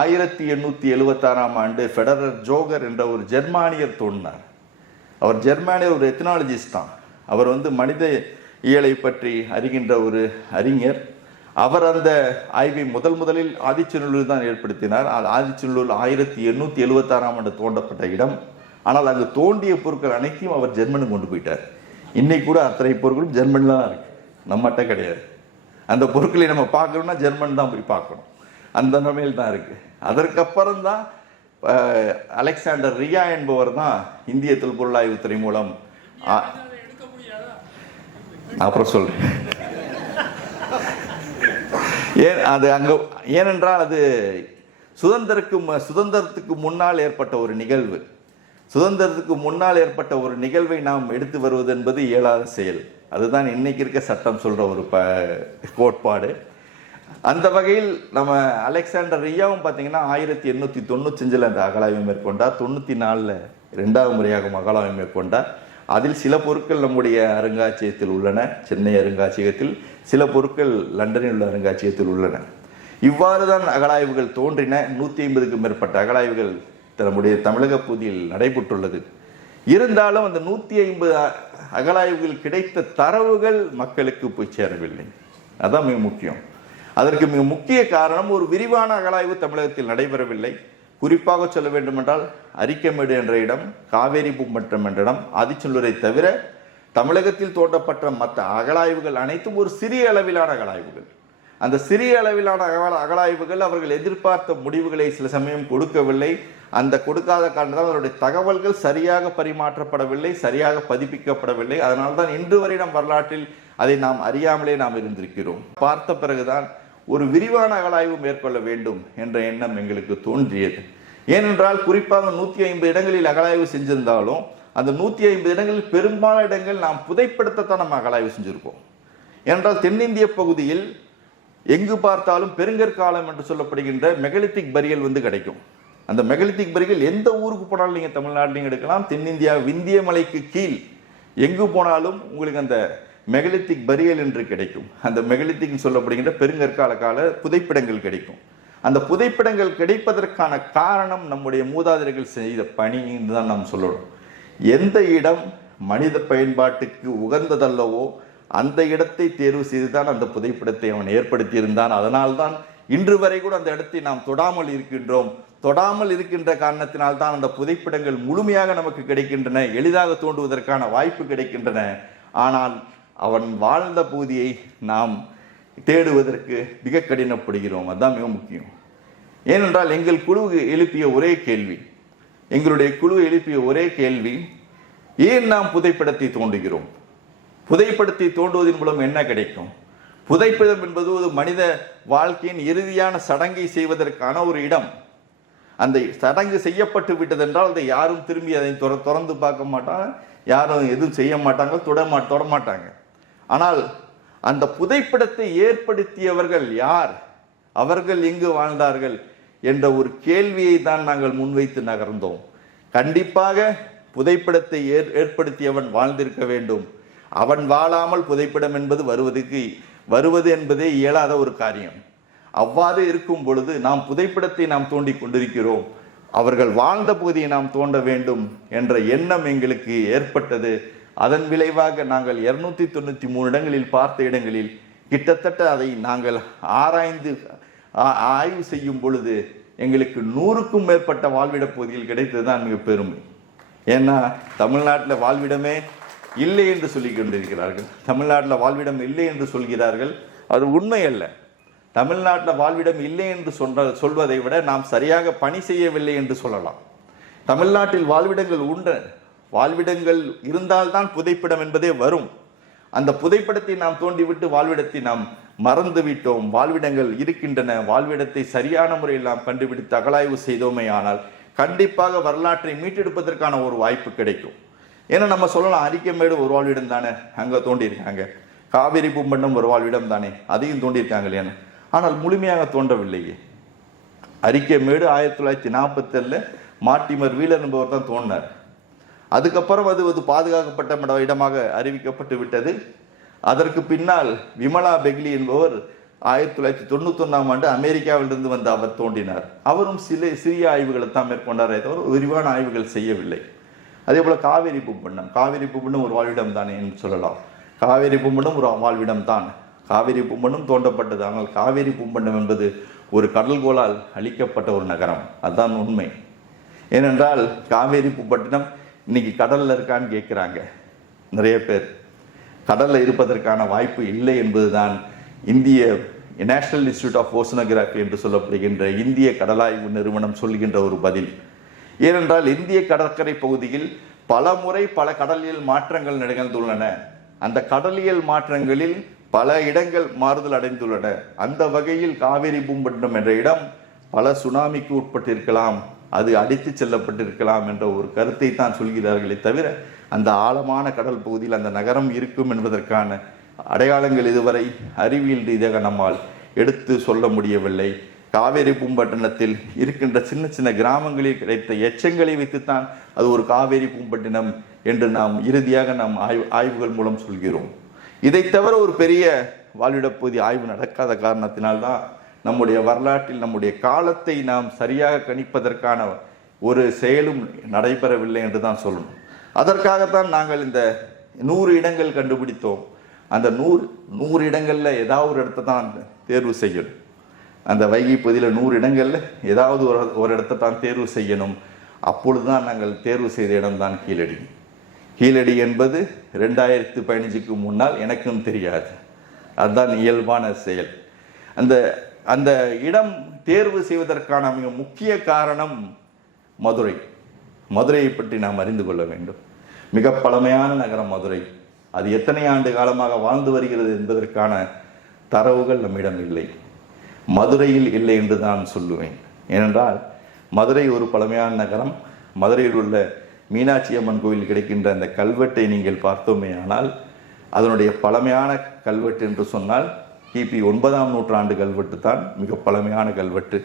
1876ஆம் ஆண்டு ஃபெடரர் ஜோகர் என்ற ஒரு ஜெர்மானியர் தோன்றினார். அவர் ஜெர்மானியர், ஒரு எத்னாலஜிஸ்ட் தான். அவர் மனித இயலை பற்றி அறிகின்ற ஒரு அறிஞர். அவர் அந்த ஆய்வை முதலில் ஆதிச்சநல்லூர் தான் ஏற்படுத்தினார். ஆதிச்சநல்லூர் 1876ஆம் ஆண்டு தோண்டப்பட்ட இடம். ஆனால் அங்கு தோண்டிய பொருட்கள் அனைத்தையும் அவர் ஜெர்மனுக்கு கொண்டு போயிட்டார். இன்னைக்கு கூட அத்தனை பொருட்களும் ஜெர்மனில் தான் இருக்கு, நம்மகிட்ட கிடையாது. அந்த பொருட்களை நம்ம பார்க்கணும்னா ஜெர்மன் தான் போய் பார்க்கணும், அந்த நிலைமையில் தான் இருக்கு. அதற்கப்புறம் தான் அலெக்சாண்டர் ரியா என்பவர் தான் இந்திய தொல்பொருள் ஆய்வுத்துறை மூலம் அப்புறம் சொல்றேன். ஏனென்றால் அது சுதந்திரத்துக்கு முன்னால் ஏற்பட்ட ஒரு நிகழ்வு. சுதந்திரத்துக்கு முன்னால் ஏற்பட்ட ஒரு நிகழ்வை நாம் எடுத்து வருவது என்பது இயலாத செயல். அதுதான் இன்னைக்கு இருக்க சட்டம் சொல்ற ஒரு கோட்பாடு. அந்த வகையில் நம்ம அலெக்சாண்டர் ரியாவும் பார்த்தீங்கன்னா 1895 அந்த அகழாய்வை மேற்கொண்டார். 94 2வது முறையாக அகழாய்வை மேற்கொண்டார். அதில் சில பொருட்கள் நம்முடைய அருங்காட்சியகத்தில் உள்ளன, சென்னை அருங்காட்சியகத்தில். சில பொருட்கள் லண்டனில் உள்ள அருங்காட்சியகத்தில் உள்ளன. இவ்வாறு தான் அகழாய்வுகள் தோன்றின. 150க்கும் மேற்பட்ட அகழாய்வுகள் நம்முடைய தமிழக பகுதியில் நடைபெற்றுள்ளது. இருந்தாலும் அந்த 150 அகழாய்வுகள் கிடைத்த தரவுகள் மக்களுக்கு போய் சேரவில்லை. அதான் மிக முக்கியம். அதற்கு மிக முக்கிய காரணம், ஒரு விரிவான அகழாய்வு தமிழகத்தில் நடைபெறவில்லை. குறிப்பாக சொல்ல வேண்டுமென்றால் அரிக்கமேடு என்ற இடம், காவேரி பூம்பட்டம் என்ற இடம், ஆதிச்சநல்லூரை தவிர தமிழகத்தில் தோண்டப்பட்ட மற்ற அகழாய்வுகள் அனைத்தும் ஒரு சிறிய அளவிலான அகழாய்வுகள். அந்த சிறிய அளவிலான அகழாய்வுகள் அவர்கள் எதிர்பார்த்த முடிவுகளை சில சமயம் கொடுக்கவில்லை. அந்த கொடுக்காத காரணத்தால் அவருடைய தகவல்கள் சரியாக பரிமாற்றப்படவில்லை, சரியாக பதிப்பிக்கப்படவில்லை. அதனால்தான் இன்று வரை நம் வரலாற்றில் அதை நாம் அறியாமலே நாம் இருந்திருக்கிறோம். பார்த்த பிறகுதான் ஒரு விரிவான அகழாய்வு மேற்கொள்ள வேண்டும் என்ற எண்ணம் எங்களுக்கு தோன்றியது. ஏனென்றால் குறிப்பாக 150 இடங்களில் அகழாய்வு செஞ்சிருந்தாலும் அந்த 150 இடங்களில் பெரும்பாலான இடங்கள் நாம் புதைப்படுத்தத்தான் நம்ம அகழாய்வு செஞ்சிருப்போம். ஏனென்றால் தென்னிந்திய பகுதியில் எங்கு பார்த்தாலும் பெருங்கற்காலம் என்று சொல்லப்படுகின்ற மெகலித்திக் பரியல் கிடைக்கும். அந்த மெகலித்திக் பரியல் எந்த ஊருக்கு போனாலும் நீங்கள் தமிழ்நாட்டிலையும் எடுக்கலாம், தென்னிந்தியா விந்திய மலைக்கு கீழ் எங்கு போனாலும் உங்களுக்கு அந்த மெகலித்திக் பரியல் என்று கிடைக்கும். அந்த மெகலித்திக் சொல்லப்படுகின்ற பெருங்கற்கால கால புதைப்பிடங்கள் கிடைக்கும். அந்த புதைப்பிடங்கள் கிடைப்பதற்கான காரணம் நம்முடைய மூதாதையர்கள் செய்த பணி என்று தான் நாம் சொல்லணும். எந்த இடம் மனித பயன்பாட்டுக்கு உகந்ததல்லவோ அந்த இடத்தை தேர்வு செய்துதான் அந்த புதைப்பிடத்தை அவன் ஏற்படுத்தி இருந்தான். அதனால்தான் இன்று வரை கூட அந்த இடத்தை நாம் தொடாமல் இருக்கின்றோம். தொடாமல் இருக்கின்ற காரணத்தினால்தான் அந்த புதைப்பிடங்கள் முழுமையாக நமக்கு கிடைக்கின்றன, எளிதாக தோண்டுவதற்கான வாய்ப்பு கிடைக்கின்றன. ஆனால் அவன் வாழ்ந்த பகுதியை நாம் தேடுவதற்கு மிக கடினப்படுகிறோம். அதுதான் மிக முக்கியம். ஏனென்றால் எங்களுடைய குழு எழுப்பிய ஒரே கேள்வி, ஏன் நாம் புதைப்படத்தை தோண்டுகிறோம்? புதைப்படத்தை தோண்டுவதன் மூலம் என்ன கிடைக்கும்? புதைப்பிடம் என்பது ஒரு மனித வாழ்க்கையின் இறுதியான சடங்கை செய்வதற்கான ஒரு இடம். அந்த சடங்கு செய்யப்பட்டு விட்டதென்றால் அதை யாரும் திரும்பி அதை திறந்து பார்க்க மாட்டாங்க, யாரும் எதுவும் செய்ய மாட்டாங்க, தொட மாட்டாங்க. ஆனால் அந்த புதைப்பிடத்தை ஏற்படுத்தியவர்கள் யார், அவர்கள் எங்கு வாழ்ந்தார்கள் என்ற ஒரு கேள்வியை தான் நாங்கள் முன்வைத்து நகர்ந்தோம். கண்டிப்பாக புதைப்பிடத்தை ஏற்படுத்தியவன் வாழ்ந்திருக்க வேண்டும். அவன் வாழாமல் புதைப்பிடம் என்பது வருவது என்பதே இயலாத ஒரு காரியம். அவ்வாறு இருக்கும் பொழுது நாம் புதைப்பிடத்தை நாம் தோண்டி கொண்டிருக்கிறோம், அவர்கள் வாழ்ந்த பகுதியை நாம் தோண்ட வேண்டும் என்ற எண்ணம் எங்களுக்கு ஏற்பட்டது. அதன் விளைவாக நாங்கள் 293 இடங்களில் பார்த்த இடங்களில் கிட்டத்தட்ட அதை நாங்கள் ஆய்வு செய்யும் பொழுது எங்களுக்கு 100க்கும் மேற்பட்ட வாழ்விட பகுதிகள் கிடைத்ததுதான் மிக பெருமை. ஏன்னா தமிழ்நாட்டில் வாழ்விடமே இல்லை என்று சொல்லி கொண்டிருக்கிறார்கள். தமிழ்நாட்டில் வாழ்விடம் இல்லை என்று சொல்கிறார்கள். அது உண்மை அல்ல. தமிழ்நாட்டில் வாழ்விடம் இல்லை என்று சொல்வதை விட நாம் சரியாக பணி செய்யவில்லை என்று சொல்லலாம். தமிழ்நாட்டில் வாழ்விடங்கள் உண்டு. வாழ்விடங்கள் இருந்தால்தான் புதைப்பிடம் என்பதே வரும். அந்த புதைப்படத்தை நாம் தோண்டிவிட்டு வாழ்விடத்தை நாம் மறந்து விட்டோம். வாழ்விடங்கள் இருக்கின்றன. வாழ்விடத்தை சரியான முறையில் நாம் கண்டுபிடித்து அகழாய்வு செய்தோமே ஆனால் கண்டிப்பாக வரலாற்றை மீட்டெடுப்பதற்கான ஒரு வாய்ப்பு கிடைக்கும். ஏன்னா நம்ம சொல்லலாம், அரிக்கமேடு ஒரு வாழ்விடம் தானே, அங்கே தோண்டியிருக்காங்க. காவிரி பூம்பண்டம் ஒரு வாழ்விடம் தானே, அதையும் தோண்டியிருக்காங்க இல்லையா. ஆனால் முழுமையாக தோன்றவில்லையே. அரிக்கமேடு 1947 மாட்டிமர் வீலர் என்பவர் தான் தோன்றினார். அதுக்கப்புறம் அது பாதுகாக்கப்பட்ட இடமாக அறிவிக்கப்பட்டு விட்டது. அதற்கு பின்னால் விமலா பெக்லி என்பவர் 1991 அமெரிக்காவிலிருந்து வந்து அவர் தோன்றினார். அவரும் சிறிய ஆய்வுகளை தான் மேற்கொண்டாரே தவிர விரிவான ஆய்வுகள் செய்யவில்லை. அதே போல காவேரி பூம்பண்டம் ஒரு வாழ்விடம் தானே என்று சொல்லலாம். காவேரி பூம்பண்டம் ஒரு வாழ்விடம் தான். காவேரி பூம்பண்டம் தோண்டப்பட்டது. ஆனால் காவேரி பூம்பண்டம் என்பது ஒரு கடல்கோளால் அழிக்கப்பட்ட ஒரு நகரம். அதுதான் உண்மை. ஏனென்றால் காவேரி பூம்பட்டினம் இன்னைக்கு கடல்ல இருக்கான்னு கேட்குறாங்க நிறைய பேர். கடல்ல இருப்பதற்கான வாய்ப்பு இல்லை என்பதுதான் இந்திய நேஷனல் இன்ஸ்டிடியூட் ஆஃப் ஓசனோகிராஃபி என்று சொல்லப்படுகின்ற இந்திய கடலாய்வு நிறுவனம் சொல்கின்ற ஒரு பதில். ஏனென்றால் இந்திய கடற்கரை பகுதியில் பல முறை பல கடலியல் மாற்றங்கள் நிகழ்ந்துள்ளன. அந்த கடலியல் மாற்றங்களில் பல இடங்கள் மாறுதல் அடைந்துள்ளன. அந்த வகையில் காவேரி பூம்பட்டினம் என்ற இடம் பல சுனாமிக்கு உட்பட்டிருக்கலாம், அது அடித்து செல்லப்பட்டிருக்கலாம் என்ற ஒரு கருத்தை தான் சொல்கிறார்களே தவிர அந்த ஆழமான கடல் பகுதியில் அந்த நகரம் இருக்கும் என்பதற்கான அடையாளங்கள் இதுவரை அறிவியல் ரீதியாக நம்மால் எடுத்து சொல்ல முடியவில்லை. காவேரி பூம்பட்டினத்தில் இருக்கின்ற சின்ன சின்ன கிராமங்களில் கிடைத்த எச்சங்களை வைத்துத்தான் அது ஒரு காவேரி பூம்பட்டினம் என்று நாம் இறுதியாக நாம் ஆய்வுகள் மூலம் சொல்கிறோம். இதை தவிர ஒரு பெரிய வாழ்விடப்பகுதி ஆய்வு நடக்காத காரணத்தினால்தான் நம்முடைய வரலாற்றில் நம்முடைய காலத்தை நாம் சரியாக கணிப்பதற்கான ஒரு செயலும் நடைபெறவில்லை என்று தான் சொல்லணும். அதற்காகத்தான் நாங்கள் இந்த 100 இடங்கள் கண்டுபிடித்தோம். அந்த 100 இடங்களில் ஏதாவது ஒரு இடத்தை தான் தேர்வு செய்யணும். அந்த வைகை பகுதியில் 100 இடங்களில் ஏதாவது ஒரு இடத்தை தான் தேர்வு செய்யணும். அப்பொழுதுதான் நாங்கள் தேர்வு செய்த இடம்தான் கீழடி. கீழடி என்பது 2015க்கு முன்னால் எனக்கும் தெரியாது. அதுதான் இயல்பான செயல். அந்த இடம் தேர்வு செய்வதற்கான மிக முக்கிய காரணம் மதுரையை பற்றி நாம் அறிந்து கொள்ள வேண்டும். மிக பழமையான நகரம் மதுரை. அது எத்தனை ஆண்டு காலமாக வாழ்ந்து வருகிறது என்பதற்கான தரவுகள் நம்மிடம் இல்லை. மதுரையில் இல்லை என்று தான் சொல்லுவேன். ஏனென்றால் மதுரை ஒரு பழமையான நகரம். மதுரையில் உள்ள மீனாட்சி அம்மன் கோயில் கிடைக்கின்ற அந்த கல்வெட்டை நீங்கள் பார்த்தோமே ஆனால் அதனுடைய பழமையான கல்வெட்டு என்று சொன்னால் கிபி 9ஆம் நூற்றாண்டு கல்வெட்டு தான் மிக பழமையான கல்வெட்டு.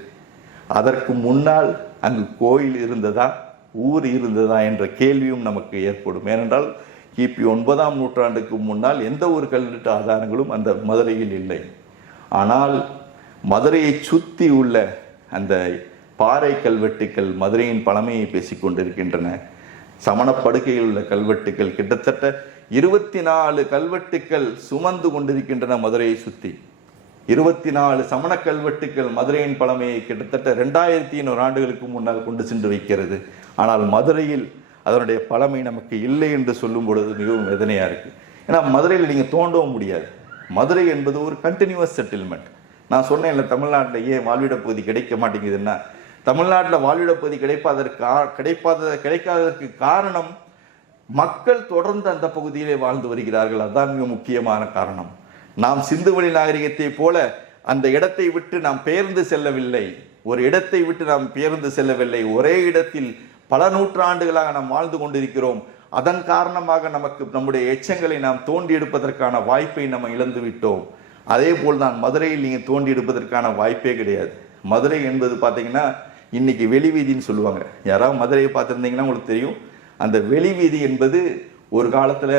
அதற்கு முன்னால் அங்கு கோயில் இருந்ததா, ஊர் இருந்ததா என்ற கேள்வியும் நமக்கு ஏற்படும். ஏனென்றால் கிபி 9ஆம் நூற்றாண்டுக்கு முன்னால் எந்த ஒரு கல்வெட்டு ஆதாரங்களும் அந்த மதுரையில் இல்லை. ஆனால் மதுரையை சுற்றி உள்ள அந்த பாறை கல்வெட்டுக்கள் மதுரையின் பழமையை பேசிக்கொண்டிருக்கின்றன. சமணப்படுகையில் உள்ள கல்வெட்டுக்கள் கிட்டத்தட்ட 24 கல்வெட்டுக்கள் சுமந்து கொண்டிருக்கின்றன. மதுரையை சுற்றி 24 சமண கல்வெட்டுக்கள் மதுரையின் பழமையை கிட்டத்தட்ட 2500 ஆண்டுகளுக்கு முன்னால் கொண்டு சென்று வைக்கிறது. ஆனால் மதுரையில் அதனுடைய பழமை நமக்கு இல்லை என்று சொல்லும் பொழுது மிகவும் வேதனையாக இருக்குது. ஏன்னா மதுரையில் நீங்கள் தோண்டவும் முடியாது. மதுரை என்பது ஒரு கண்டினியூவஸ் செட்டில்மெண்ட். நான் சொன்னேன் இல்லை, தமிழ்நாட்டில் ஏன் வாழ்விட பகுதி கிடைக்க மாட்டேங்குதுன்னா, தமிழ்நாட்டில் வாழ்விட பகுதி கிடைக்காததற்கு காரணம் மக்கள் தொடர்ந்து அந்த பகுதியிலே வாழ்ந்து வருகிறார்கள். அதுதான் மிக முக்கியமான காரணம். நாம் சிந்துவெளி நாகரிகத்தை போல அந்த இடத்தை விட்டு நாம் பெயர்ந்து செல்லவில்லை. ஒரு இடத்தை விட்டு நாம் பெயர்ந்து செல்லவில்லை. ஒரே இடத்தில் பல நூற்றாண்டுகளாக நாம் வாழ்ந்து கொண்டிருக்கிறோம். அதன் காரணமாக நமக்கு நம்முடைய எச்சங்களை நாம் தோண்டி எடுப்பதற்கான வாய்ப்பை நம்ம இழந்து விட்டோம். அதே போல் தான் மதுரையில் நீங்கள் தோண்டி எடுப்பதற்கான வாய்ப்பே கிடையாது. மதுரை என்பது பார்த்தீங்கன்னா இன்னைக்கு வெளி வீதின்னு சொல்லுவாங்க. யாராவது மதுரையை பார்த்துருந்தீங்கன்னா உங்களுக்கு தெரியும். அந்த வெளி வீதி என்பது ஒரு காலத்தில்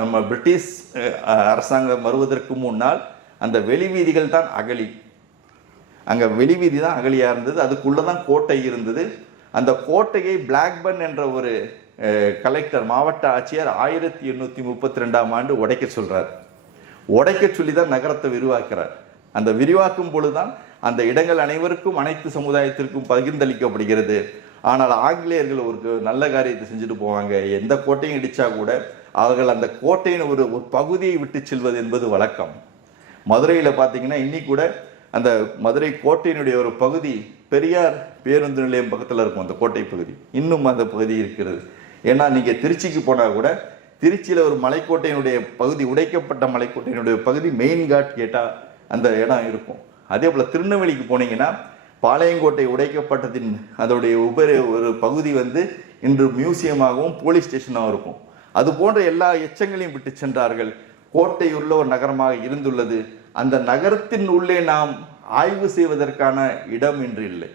நம்ம பிரிட்டிஷ் அரசாங்கம் வருவதற்கு முன்னால் அந்த வெளி வீதிகள் தான் அகழி. அங்கே வெளி வீதி தான் அகழியாக இருந்தது. அதுக்குள்ளே தான் கோட்டை இருந்தது. அந்த கோட்டையை பிளாக்பர்ன் என்ற ஒரு கலெக்டர், மாவட்ட ஆட்சியர் 1832ஆம் ஆண்டு உடைக்க சொல்றார். உடைக்க சொல்லி தான் நகரத்தை விரிவாக்குறார். அந்த விரிவாக்கும் பொழுதுதான் அந்த இடங்கள் அனைவருக்கும், அனைத்து சமுதாயத்திற்கும் பகிர்ந்தளிக்கப்படுகிறது. ஆனால் ஆங்கிலேயர்கள் ஒரு நல்ல காரியத்தை செஞ்சுட்டு போவாங்க. எந்த கோட்டையும் இடிச்சா கூட அவர்கள் அந்த கோட்டையின் ஒரு பகுதியை விட்டு செல்வது என்பது வழக்கம். மதுரையில் பார்த்தீங்கன்னா இன்னைக்கு கூட அந்த மதுரை கோட்டையினுடைய ஒரு பகுதி பெரியார் பேருந்து நிலையம் பக்கத்தில் இருக்கும். அந்த கோட்டை பகுதி இன்னும் அந்த பகுதி இருக்கிறது. ஏன்னா நீங்கள் திருச்சிக்கு போனால் கூட திருச்சியில் ஒரு மலைக்கோட்டையினுடைய பகுதி, உடைக்கப்பட்ட மலைக்கோட்டையினுடைய பகுதி மெயின் காட் கேட்டால் அந்த இடம் இருக்கும். அதே போல் திருநெல்வேலிக்கு போனீங்கன்னா பாளையங்கோட்டை உடைக்கப்பட்டதின் அதோடைய ஒரு பகுதி இன்று மியூசியமாகவும் போலீஸ் ஸ்டேஷனாகவும் இருக்கும். அது போன்ற எல்லா எச்சங்களையும் விட்டு சென்றார்கள். கோட்டை உள்ள ஒரு நகரமாக இருந்துள்ளது. அந்த நகரத்தின் உள்ளே நாம் ஆய்வு செய்வதற்கான இடம் இன்று இல்லை.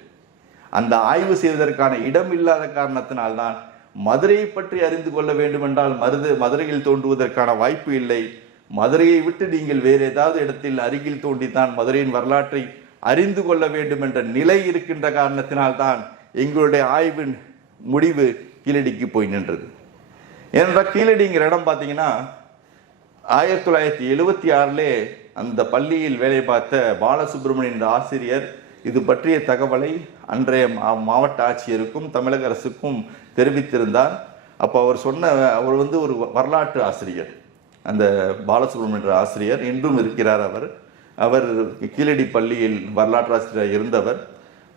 அந்த ஆய்வு செய்வதற்கான இடம் இல்லாத காரணத்தினால்தான் மதுரையை பற்றி அறிந்து கொள்ள வேண்டும் என்றால் மதுரையில் தோன்றுவதற்கான வாய்ப்பு இல்லை. மதுரையை விட்டு நீங்கள் வேறு ஏதாவது இடத்தில் அருகில் தோண்டித்தான் மதுரையின் வரலாற்றை அறிந்து கொள்ள வேண்டும் என்ற நிலை இருக்கின்ற காரணத்தினால்தான் எங்களுடைய ஆய்வின் முடிவு கீழடிக்கு போய் நின்றது. ஏனென்றால் கீழடிங்கிற இடம் பார்த்தீங்கன்னா 1976 அந்த பள்ளியில் வேலை பார்த்த பாலசுப்ரமணியன் என்ற ஆசிரியர் இது பற்றிய தகவலை அன்றைய மாவட்ட ஆட்சியருக்கும் தமிழக அரசுக்கும் தெரிவித்திருந்தார். அப்போ அவர் ஒரு வரலாற்று ஆசிரியர். அந்த பாலசுப்ரமணியன் என்ற ஆசிரியர் இன்றும் இருக்கிறார். அவர் கீழடி பள்ளியில் வரலாற்று ஆசிரியர் இருந்தவர்.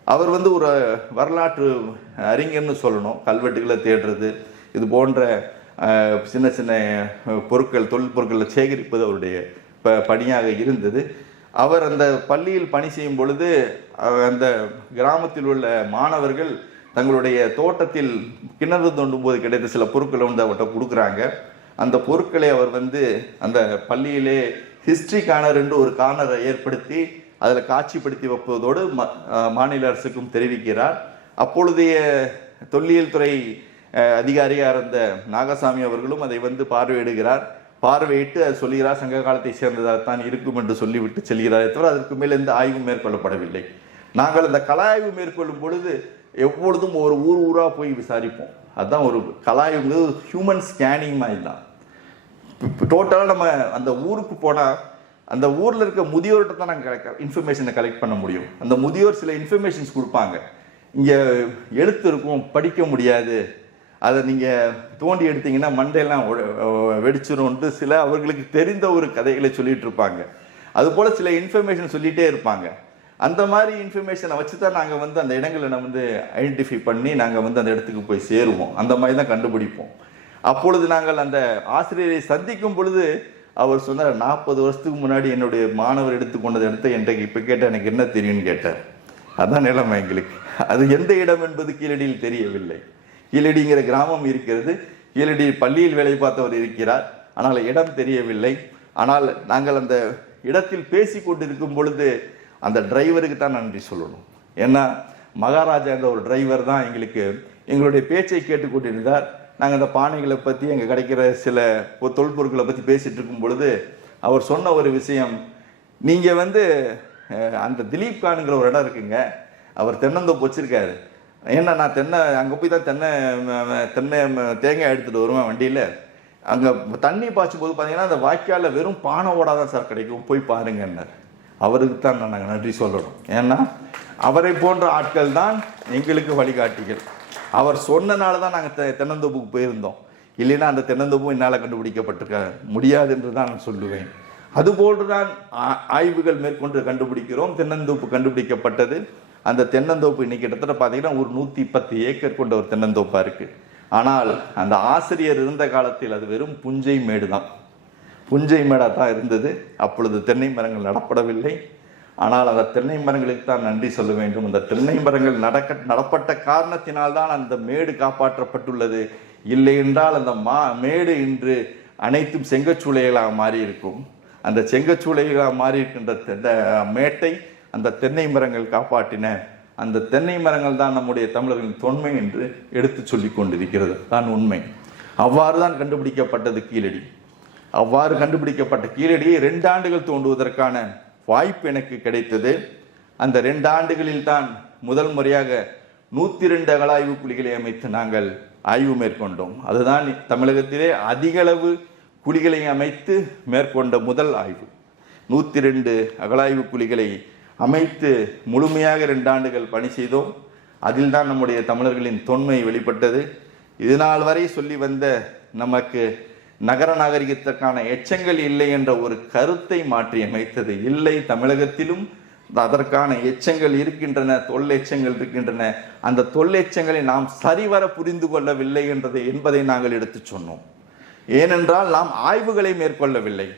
அவர் ஒரு வரலாற்று அறிஞர்னு சொல்லணும். கல்வெட்டுகளை தேடுறது, இது போன்ற சின்ன சின்ன பொருட்கள், தொழில் பொருட்களை சேகரிப்பது அவருடைய பணியாக இருந்தது. அவர் அந்த பள்ளியில் பணி செய்யும் பொழுது அந்த கிராமத்தில் உள்ள மாணவர்கள் தங்களுடைய தோட்டத்தில் கிணறு தோண்டும் போது கிடைத்த சில பொருட்களை அவர்கிட்ட கொடுக்குறாங்க. அந்த பொருட்களை அவர் அந்த பள்ளியிலே ஹிஸ்டரி கார்னர் என்று ஒரு கார்னரை ஏற்படுத்தி அதில் காட்சிப்படுத்தி வைப்பதோடு மாநில அரசுக்கும் தெரிவிக்கிறார். அப்பொழுதைய தொல்லியல் துறை அதிகாரியாக இருந்த நாகசாமி அவர்களும் அதை பார்வையிடுகிறார். பார்வையிட்டு அது சொல்கிறார், சங்க காலத்தை சேர்ந்ததாக தான் இருக்கும் என்று சொல்லிவிட்டு செல்கிறாரே தவிர அதற்கு மேல் எந்த ஆய்வும் மேற்கொள்ளப்படவில்லை. நாங்கள் அந்த கலாய்வு மேற்கொள்ளும் பொழுது எப்பொழுதும் ஒரு ஊராக போய் விசாரிப்போம். அதுதான் ஒரு கலாய்வு, ஹியூமன் ஸ்கேனிங் மாதிரி தான். டோட்டலாக நம்ம அந்த ஊருக்கு போனால் அந்த ஊரில் இருக்க முதியோர்கிட்ட தான் நாங்கள் இன்ஃபர்மேஷனை கலெக்ட் பண்ண முடியும். அந்த முதியோர் சில இன்ஃபர்மேஷன்ஸ் கொடுப்பாங்க. இங்கே எழுத்து இருக்கும், படிக்க முடியாது, அதை நீங்கள் தோண்டி எடுத்தீங்கன்னா மண்டையெல்லாம் வெடிச்சிரும்ன்ட்டு சில அவர்களுக்கு தெரிந்த ஒரு கதைகளை சொல்லிட்டு இருப்பாங்க. அதுபோல் சில இன்ஃபர்மேஷன் சொல்லிகிட்டே இருப்பாங்க. அந்த மாதிரி இன்ஃபர்மேஷனை வச்சு தான் நாங்கள் அந்த இடங்களை ஐடென்டிஃபை பண்ணி நாங்கள் அந்த இடத்துக்கு போய் சேருவோம். அந்த மாதிரி தான் கண்டுபிடிப்போம். அப்பொழுது நாங்கள் அந்த ஆசிரியரை சந்திக்கும் பொழுது அவர் சொன்னார், 40 வருஷத்துக்கு முன்னாடி என்னுடைய மாணவர் எடுத்துக்கொண்டதை எடுத்து என்கிட்ட இப்போ கேட்டால் எனக்கு என்ன தெரியும்னு கேட்டார். அதான் நிலைமை எங்களுக்கு. அது எந்த இடம் என்பது கீழடியில் தெரியவில்லை. கீழடிங்கிற கிராமம் இருக்கிறது, கீழடி பள்ளியில் வேலை பார்த்தவர் இருக்கிறார், ஆனால் இடம் தெரியவில்லை. ஆனால் நாங்கள் அந்த இடத்தில் பேசி கொண்டிருக்கும் பொழுது அந்த டிரைவருக்கு தான் நன்றி சொல்லணும். ஏன்னா மகாராஜா என்ற ஒரு டிரைவர் தான் எங்களுடைய பேச்சை கேட்டுக்கொண்டிருந்தார். நாங்கள் அந்த பானைகளை பற்றி அங்கே கிடைக்கிற சில தொல்பொருட்களை பற்றி பேசிகிட்டு இருக்கும் பொழுது அவர் சொன்ன ஒரு விஷயம், நீங்கள் அந்த திலீப் கானுங்கிற ஒரு இடம் இருக்குங்க, அவர் தென்னந்தோப்பு வச்சுருக்காரு. ஏன்னா நான் அங்கே போய் தான் தேங்காய் எடுத்துகிட்டு வருவேன் வண்டியில். அங்கே தண்ணி பாய்ச்சும் போது பார்த்தீங்கன்னா அந்த வாய்க்காலில் வெறும் பானை ஓடா தான் சார் கிடைக்கும், போய் பாருங்கன்னார். அவருக்கு தான் நாங்கள் நன்றி சொல்லணும். ஏன்னா அவரை போன்ற ஆட்கள் தான் எங்களுக்கு வழிகாட்டிகள். அவர் சொன்னனால தான் நாங்கள் தென்னந்தோப்புக்கு போயிருந்தோம். இல்லைன்னா அந்த தென்னந்தோப்பும் என்னால் கண்டுபிடிக்கப்பட்டிருக்க முடியாது என்று தான் நான் சொல்லுவேன். அதுபோன்று தான் ஆய்வுகள் மேற்கொண்டு கண்டுபிடிக்கிறோம். தென்னந்தோப்பு கண்டுபிடிக்கப்பட்டது. அந்த தென்னந்தோப்பு இன்னைக்கு கிட்டத்தட்ட பார்த்தீங்கன்னா ஒரு 110 ஏக்கர் கொண்ட ஒரு தென்னந்தோப்பாக இருக்குது. ஆனால் அந்த ஆசிரியர் இருந்த காலத்தில் அது வெறும் புஞ்சை மேடு தான். புஞ்சை மேடாக தான் இருந்தது. அப்பொழுது தென்னை மரங்கள் நடப்படவில்லை. ஆனால் அந்த தென்னை மரங்களுக்கு தான் நன்றி சொல்ல வேண்டும். அந்த தென்னை மரங்கள் நடப்பட்ட காரணத்தினால்தான் அந்த மேடு காப்பாற்றப்பட்டுள்ளது. இல்லை என்றால் அந்த மேடு இன்று அனைத்தும் செங்கச்சூளைகளாக மாறி இருக்கும். அந்த செங்கச்சூளைகளாக மாறி இருக்கின்ற மேட்டை அந்த தென்னை மரங்கள் காப்பாற்றின. அந்த தென்னை மரங்கள் தான் நம்முடைய தமிழர்களின் தொன்மை என்று எடுத்து சொல்லி கொண்டிருக்கிறது தான் உண்மை. அவ்வாறு தான் கண்டுபிடிக்கப்பட்டது கீழடி. அவ்வாறு கண்டுபிடிக்கப்பட்ட கீழடியை 2 ஆண்டுகள் தோண்டுவதற்கான வாய்ப்பு எனக்கு கிடைத்தது. அந்த 2 ஆண்டுகளில் தான் முதல் முறையாக 102 அகழாய்வு குழிகளை அமைத்து நாங்கள் ஆய்வு மேற்கொண்டோம். அதுதான் தமிழகத்திலே அதிகளவு குழிகளை அமைத்து மேற்கொண்ட முதல் ஆய்வு. 102 அகழாய்வு குழிகளை அமைத்து முழுமையாக 2 ஆண்டுகள் பணி செய்தோம். அதில் தான் நம்முடைய தமிழர்களின் தொன்மை வெளிப்பட்டது. இதனால் வரை சொல்லி வந்த நமக்கு நகர நாகரிகத்திற்கான எச்சங்கள் இல்லை என்ற ஒரு கருத்தை மாற்றி அமைத்தது. இல்லை, தமிழகத்திலும் அதற்கான எச்சங்கள் இருக்கின்றன, தொல்லெச்சங்கள் இருக்கின்றன. அந்த தொல்லெச்சங்களை நாம் சரிவர புரிந்து கொள்ளவில்லை என்பதை நாங்கள் எடுத்து சொன்னோம். ஏனென்றால் நாம் ஆய்வுகளை மேற்கொள்ளவில்லை.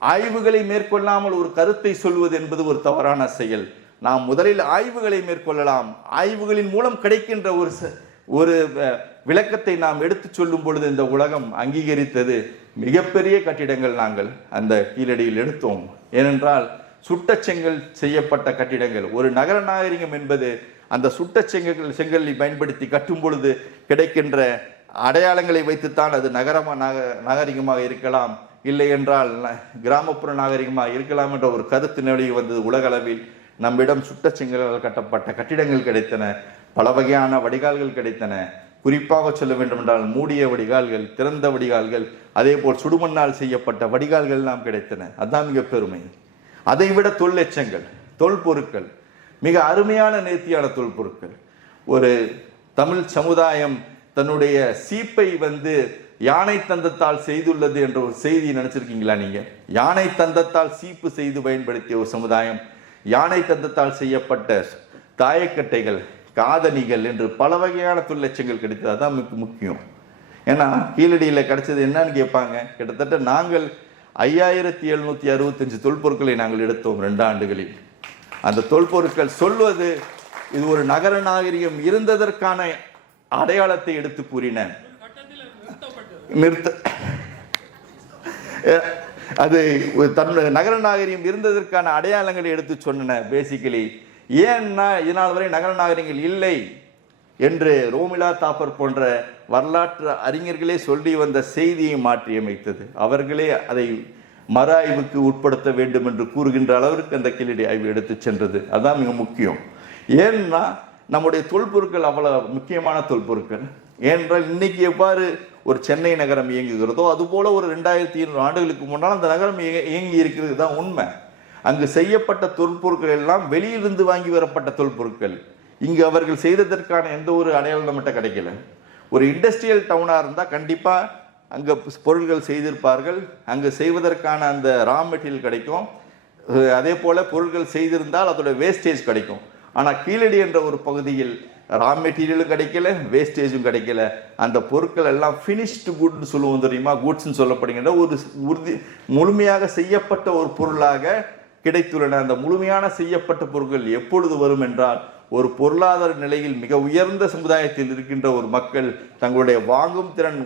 ஆய்வுகளை மேற்கொள்ளாமல் ஒரு கருத்தை சொல்வது என்பது ஒரு தவறான செயல். நாம் முதலில் ஆய்வுகளை மேற்கொள்ளலாம். ஆய்வுகளின் மூலம் கிடைக்கின்ற ஒரு விளக்கத்தை நாம் எடுத்து சொல்லும் பொழுது இந்த உலகம் அங்கீகரித்தது. மிகப்பெரிய கட்டிடங்கள் நாங்கள் அந்த கீழடியில் எடுத்தோம். ஏனென்றால் சுட்டச்செங்கல் செய்யப்பட்ட கட்டிடங்கள். ஒரு நகர நாகரிகம் என்பது அந்த செங்கலை பயன்படுத்தி கட்டும் பொழுது கிடைக்கின்ற அடையாளங்களை வைத்துத்தான் அது நாகரிகமாக இருக்கலாம், இல்லை என்றால் கிராமப்புற நாகரிகமாக இருக்கலாம் என்ற ஒரு கருத்து நிலை வந்தது உலக அளவில். நம்மிடம் சுட்டச்செங்கலால் கட்டப்பட்ட கட்டிடங்கள் கிடைத்தன. பல வகையான வடிகால்கள் கிடைத்தன. குறிப்பாக சொல்ல வேண்டும் என்றால் மூடிய வடிகால்கள், திறந்த வடிகால்கள், அதே போல் சுடுமண்ணால் செய்யப்பட்ட வடிகால்கள் எல்லாம் கிடைத்தன. அதுதான் மிக பெருமை. அதைவிட தொல்லெச்சங்கள், தொல்பொருட்கள், மிக அருமையான நேர்த்தியான தொல்பொருட்கள். ஒரு தமிழ் சமுதாயம் தன்னுடைய சீப்பை யானை தந்தத்தால் செய்துள்ளது என்ற ஒரு செய்தி நினைச்சிருக்கீங்களா நீங்க? யானை தந்தத்தால் சீப்பு செய்து பயன்படுத்திய ஒரு சமுதாயம். யானை தந்தத்தால் செய்யப்பட்ட தாயக்கட்டைகள், காதணிகள் என்று பல வகையான தொல்லெச்சங்கள் கிடைத்தது. அதுதான் முக்கியம். ஏன்னா கீழடியில் கிடைச்சது என்னன்னு கேட்பாங்க. கிட்டத்தட்ட நாங்கள் 5765 தொல்பொருட்களை நாங்கள் எடுத்தோம் 2 ஆண்டுகளில். அந்த தொல்பொருட்கள் சொல்வது இது ஒரு நகர நாகரிகம் இருந்ததற்கான அடையாளத்தை எடுத்து கூறின. அது நகர நாகரிகம் இருந்ததற்கான அடையாளங்களை எடுத்து சொன்னன. பேசிக்கலி ஏன்னா இதனால் வரை நகர நாகரிகங்கள் இல்லை என்று ரோமிலா தாப்பர் போன்ற வரலாற்று அறிஞர்களே சொல்லி வந்த செய்தியை மாற்றியமைத்தது. அவர்களே அதை மறு ஆய்வுக்கு உட்படுத்த வேண்டும் என்று கூறுகின்ற அளவிற்கு அந்த கீழடி ஆய்வு எடுத்து சென்றது. அதுதான் மிக முக்கியம். ஏன்னா நம்முடைய தொல்பொருட்கள் அவ்வளவு முக்கியமான தொல்பொருட்கள். ஏனென்றால் இன்னைக்கு எவ்வாறு ஒரு சென்னை நகரம் இயங்குகிறதோ அதுபோல ஒரு 2200 ஆண்டுகளுக்கு முன்னால் அந்த நகரம் இயங்கி இருக்கிறது தான் உண்மை. அங்கு செய்யப்பட்ட தொல்பொருட்கள் எல்லாம் வெளியிலிருந்து வாங்கி வரப்பட்ட தொல்பொருட்கள். இங்கு அவர்கள் செய்ததற்கான எந்த ஒரு அடையாளம் நம்மகிட்ட கிடைக்கல. ஒரு இண்டஸ்ட்ரியல் டவுனாக இருந்தால் கண்டிப்பாக அங்கே பொருட்கள் செய்திருப்பார்கள். அங்கு செய்வதற்கான அந்த ரா மெட்டீரியல் கிடைக்கும். அதே போல் பொருட்கள் செய்திருந்தால் அதோட வேஸ்டேஜ் கிடைக்கும். ஆனால் கீழடி என்ற ஒரு பகுதியில் ரா மெட்டீரியலும் கிடைக்கல, வேஸ்டேஜும் கிடைக்கல. அந்த பொருட்கள் எல்லாம் ஃபினிஷ்டு குட்னு சொல்லுவோம் தெரியுமா, குட்ஸ்ன்னு சொல்லப்படுகின்ற ஒரு முழுமையாக செய்யப்பட்ட ஒரு பொருளாக கிடைத்துள்ளன. அந்த முழுமையான செய்யப்பட்ட பொருட்கள் எப்பொழுது வரும் என்றால் ஒரு பொருளாதார நிலையில் மிக உயர்ந்த சமுதாயத்தில் இருக்கின்ற ஒரு மக்கள் தங்களுடைய வாங்கும் திறன்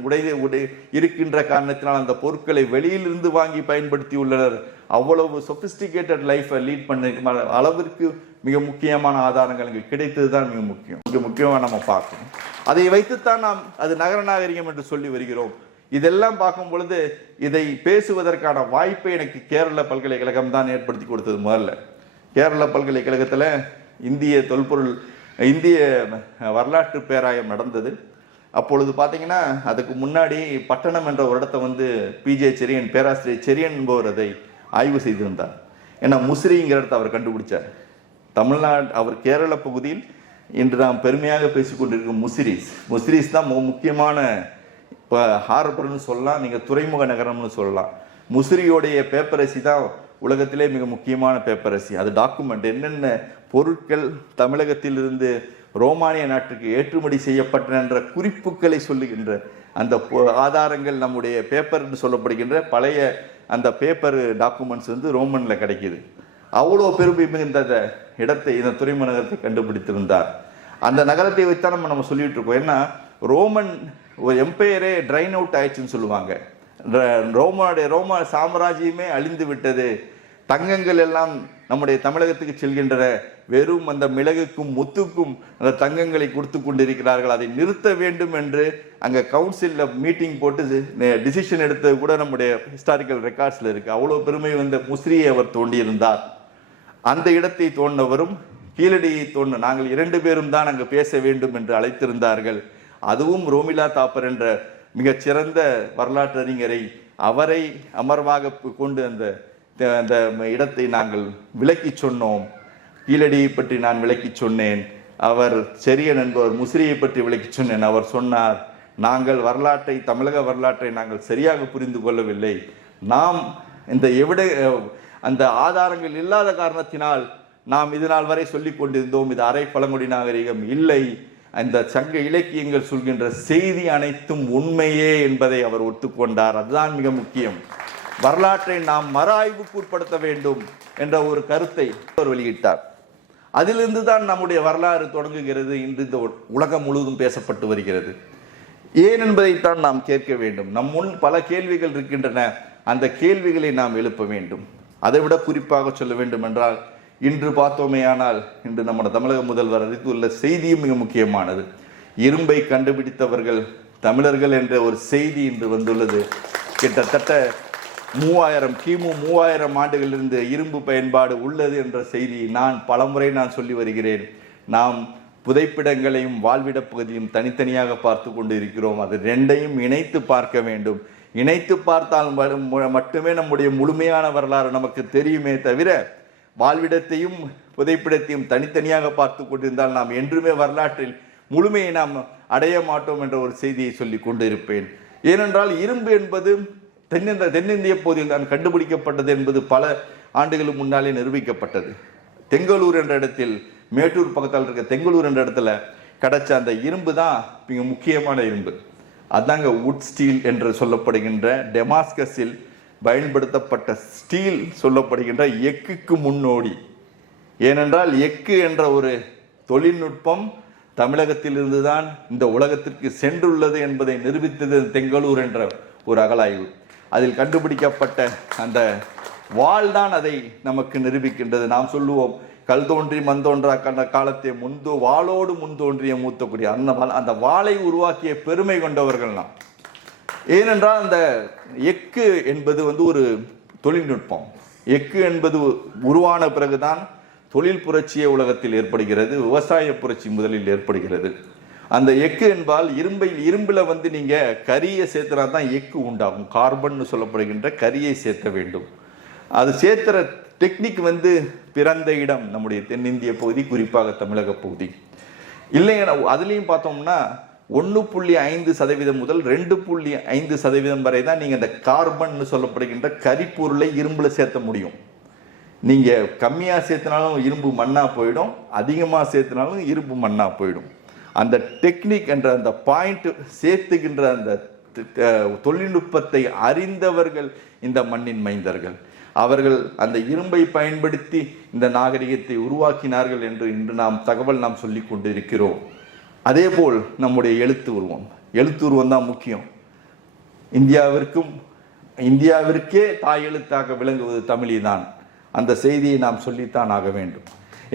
இருக்கின்ற காரணத்தினால் அந்த பொருட்களை வெளியிலிருந்து வாங்கி பயன்படுத்தி உள்ளனர். அவ்வளவு சொபிஸ்டிகேட்டட் லைஃபை லீட் பண்ண அளவிற்கு மிக முக்கியமான ஆதாரங்கள் இங்கே கிடைத்தது தான் மிக முக்கியமாக நம்ம பார்க்கணும். அதை வைத்துத்தான் நாம் அது நகர நாகரிகம் என்று சொல்லி வருகிறோம். இதெல்லாம் பார்க்கும் பொழுது இதை பேசுவதற்கான வாய்ப்பை எனக்கு கேரள பல்கலைக்கழகம் தான் ஏற்படுத்தி கொடுத்தது. முதல்ல கேரள பல்கலைக்கழகத்தில் இந்திய வரலாற்று பேராயம் நடந்தது. அப்பொழுது பார்த்தீங்கன்னா அதுக்கு முன்னாடி பட்டணம் என்ற ஒரு இடத்த பிஜே செரியன், பேராசிரியர் செரியன் என்பவர் அதை ஆய்வு செய்திருந்தார். ஏன்னா முசிறிங்கிற இடத்தை அவர் கண்டுபிடிச்சார். தமிழ்நாடு அவர் கேரள பகுதியில் இன்று நாம் பெருமையாக பேசிக்கொண்டிருக்கும் முசிறிஸ் தான் முக்கியமான இப்போ ஹார்பர்னு சொல்லலாம், நீங்கள் துறைமுக நகரம்னு சொல்லலாம். முசிறியோடைய பேப்பரசி தான் உலகத்திலே மிக முக்கியமான பேப்பரசி. அது டாக்குமெண்ட் என்னென்ன பொருட்கள் தமிழகத்திலிருந்து ரோமானிய நாட்டுக்கு ஏற்றுமதி செய்யப்பட்டன என்ற குறிப்புகளை சொல்லுகின்ற அந்த ஆதாரங்கள் நம்முடைய பேப்பர் என்று சொல்லப்படுகின்ற பழைய அந்த பேப்பர் டாக்குமெண்ட்ஸ் வந்து ரோமனில் கிடைக்கிது. அவ்வளோ பெருமை மிகுந்த இடத்தை, இந்த துறைமுக நகரத்தை கண்டுபிடித்திருந்தார். அந்த நகரத்தை வைத்தான் நம்ம சொல்லிட்டு இருக்கோம். ஏன்னா ரோமன் ஒரு எம்பையரே ட்ரைன் அவுட் ஆயிடுச்சுன்னு சொல்லுவாங்க. ரோம சாம்ராஜ்யமே அழிந்து விட்டது, தங்கங்கள் எல்லாம் நம்முடைய தமிழகத்துக்கு செல்கின்றன, வெறும் அந்த மிளகுக்கும் முத்துக்கும் அந்த தங்கங்களை கொடுத்து கொண்டிருக்கிறார்கள், அதை நிறுத்த வேண்டும் என்று அங்கே கவுன்சிலில் மீட்டிங் போட்டு டிசிஷன் எடுத்தது கூட நம்முடைய ஹிஸ்டாரிக்கல் ரெக்கார்ட்ஸில் இருக்குது. அவ்வளோ பெருமை வந்த முஸ்ரியை அவர் தோண்டியிருந்தார். அந்த இடத்தை தோண்டவரும் கீழடியை தோண்ட நாங்கள் 2 பேரும் தான் அங்கு பேச வேண்டும் என்று அழைத்திருந்தார்கள். அதுவும் ரோமிலா தாப்பர் என்ற மிகச்சிறந்த வரலாற்றறிஞரை, அவரை அமர்வாக கொண்டு அந்த இடத்தை நாங்கள் விளக்கி சொன்னோம். கீழடியை பற்றி நான் விளக்கி சொன்னேன், அவர் செரியன் என்பவர் முசிறியை பற்றி விளக்கி சொன்னேன். அவர் சொன்னார், நாங்கள் வரலாற்றை, தமிழக வரலாற்றை நாங்கள் சரியாக புரிந்து கொள்ளவில்லை, நாம் இந்த அந்த ஆதாரங்கள் இல்லாத காரணத்தினால் நாம் இதனால் வரை சொல்லிக் கொண்டிருந்தோம் இது அரை பழங்குடி நாகரிகம் இல்லை, அந்த சங்க இலக்கியங்கள் சொல்கின்ற செய்தி அனைத்தும் உண்மையே என்பதை அவர் ஒத்துக்கொண்டார். அதுதான் மிக முக்கியம். வரலாற்றை நாம் மறு ஆய்வுக்கு உட்படுத்த வேண்டும் என்ற ஒரு கருத்தை அவர் வெளியிட்டார். அதிலிருந்து தான் நம்முடைய வரலாறு தொடங்குகிறது. இன்று இந்த உலகம் முழுவதும் பேசப்பட்டு வருகிறது. ஏன் என்பதைத்தான் நாம் கேட்க வேண்டும். நம் முன் பல கேள்விகள் இருக்கின்றன, அந்த கேள்விகளை நாம் எழுப்ப வேண்டும். அதை விட குறிப்பாக சொல்ல வேண்டும் என்றால், இன்று பார்த்தோமேயானால் இன்று நம்ம தமிழக முதல்வர் அறிவித்துள்ள செய்தியும் மிக முக்கியமானது. இரும்பை கண்டுபிடித்தவர்கள் தமிழர்கள் என்ற ஒரு செய்தி இன்று வந்துள்ளது. கிட்டத்தட்ட 3000 கிமு 3000 ஆண்டுகளிலிருந்து இரும்பு பயன்பாடு உள்ளது என்ற செய்தியை பலமுறை நான் சொல்லி வருகிறேன். நாம் புதைப்பிடங்களையும் வாழ்விட பகுதியும் தனித்தனியாக பார்த்து கொண்டு இருக்கிறோம். அது 2ஐயும் இணைத்து பார்க்க வேண்டும். இணைத்து பார்த்தால் மட்டுமே நம்முடைய முழுமையான வரலாறு நமக்கு தெரியுமே தவிர, வாழ்விடத்தையும் புதைப்பிடத்தையும் தனித்தனியாக பார்த்து கொண்டிருந்தால் நாம் என்றுமே வரலாற்றில் முழுமையை நாம் அடைய மாட்டோம் என்ற ஒரு செய்தியை சொல்லி கொண்டு இருப்பேன். ஏனென்றால் இரும்பு என்பது தென்னிந்திய பகுதியில் தான் கண்டுபிடிக்கப்பட்டது என்பது பல ஆண்டுகளுக்கு முன்னாலே நிரூபிக்கப்பட்டது. தெங்களூர் என்ற இடத்தில், மேட்டூர் பக்கத்தில் இருக்க தெங்களூர் என்ற இடத்துல கிடைச்ச அந்த இரும்பு தான் மிக முக்கியமான இரும்பு. அதாங்க வுட் ஸ்டீல் என்று சொல்லப்படுகின்ற, டெமாஸ்கஸில் பயன்படுத்தப்பட்ட ஸ்டீல் சொல்லப்படுகின்ற எக்குக்கு முன்னோடி. ஏனென்றால் எக்கு என்ற ஒரு தொழில்நுட்பம் தமிழகத்திலிருந்து தான் இந்த உலகத்திற்கு சென்றுள்ளது என்பதை நிரூபித்தது தெங்களூர் என்ற ஒரு அகழாய்வு. அதில் கண்டுபிடிக்கப்பட்ட அந்த வாள் தான் அதை நமக்கு நிரூபிக்கின்றது. நாம் சொல்லுவோம், கல் தோன்றி மண் தோன்றா கண்ட காலத்தை வாளோடு முன் தோன்றிய மூத்தக்கூடிய அந்த வாளை உருவாக்கிய பெருமை கொண்டவர்கள் நாம். ஏனென்றால் அந்த எக்கு என்பது ஒரு தொழில்நுட்பம். எக்கு என்பது உருவான பிறகுதான் தொழில் புரட்சியே உலகத்தில் ஏற்படுகிறது, விவசாய புரட்சி முதலில் ஏற்படுகிறது. அந்த எக்கு என்பால் இரும்புல நீங்க கரியை சேர்த்தனா தான் எக்கு உண்டாகும். கார்பன் சொல்லப்படுகின்ற கரியை சேர்க்க வேண்டும். அது சேர்த்துற டெக்னிக் பிறந்த இடம் நம்முடைய தென்னிந்திய பகுதி, குறிப்பாக தமிழக பகுதி. இல்லைன்னா அதுலேயும் பார்த்தோம்னா 1.5% முதல் 2.5% வரை தான் நீங்கள் அந்த கார்பன் சொல்லப்படுகின்ற கரிப்பொருளை இரும்புல சேர்த்த முடியும். நீங்கள் கம்மியாக சேர்த்தினாலும் இரும்பு மண்ணா போயிடும், அதிகமாக சேர்த்தினாலும் இரும்பு மண்ணா போயிடும். அந்த டெக்னிக் என்ற அந்த பாயிண்ட் சேர்த்துகின்ற அந்த தொழில்நுட்பத்தை அறிந்தவர்கள் இந்த மண்ணின் மைந்தர்கள். அவர்கள் அந்த இரும்பை பயன்படுத்தி இந்த நாகரிகத்தை உருவாக்கினார்கள் என்று இன்று தகவல் நாம் சொல்லி கொண்டு இருக்கிறோம். அதே போல் நம்முடைய எழுத்து உருவம் தான் முக்கியம். இந்தியாவிற்கே தாய் எழுத்தாக விளங்குவது தமிழி தான். அந்த செய்தியை நாம் சொல்லித்தான் ஆக வேண்டும்.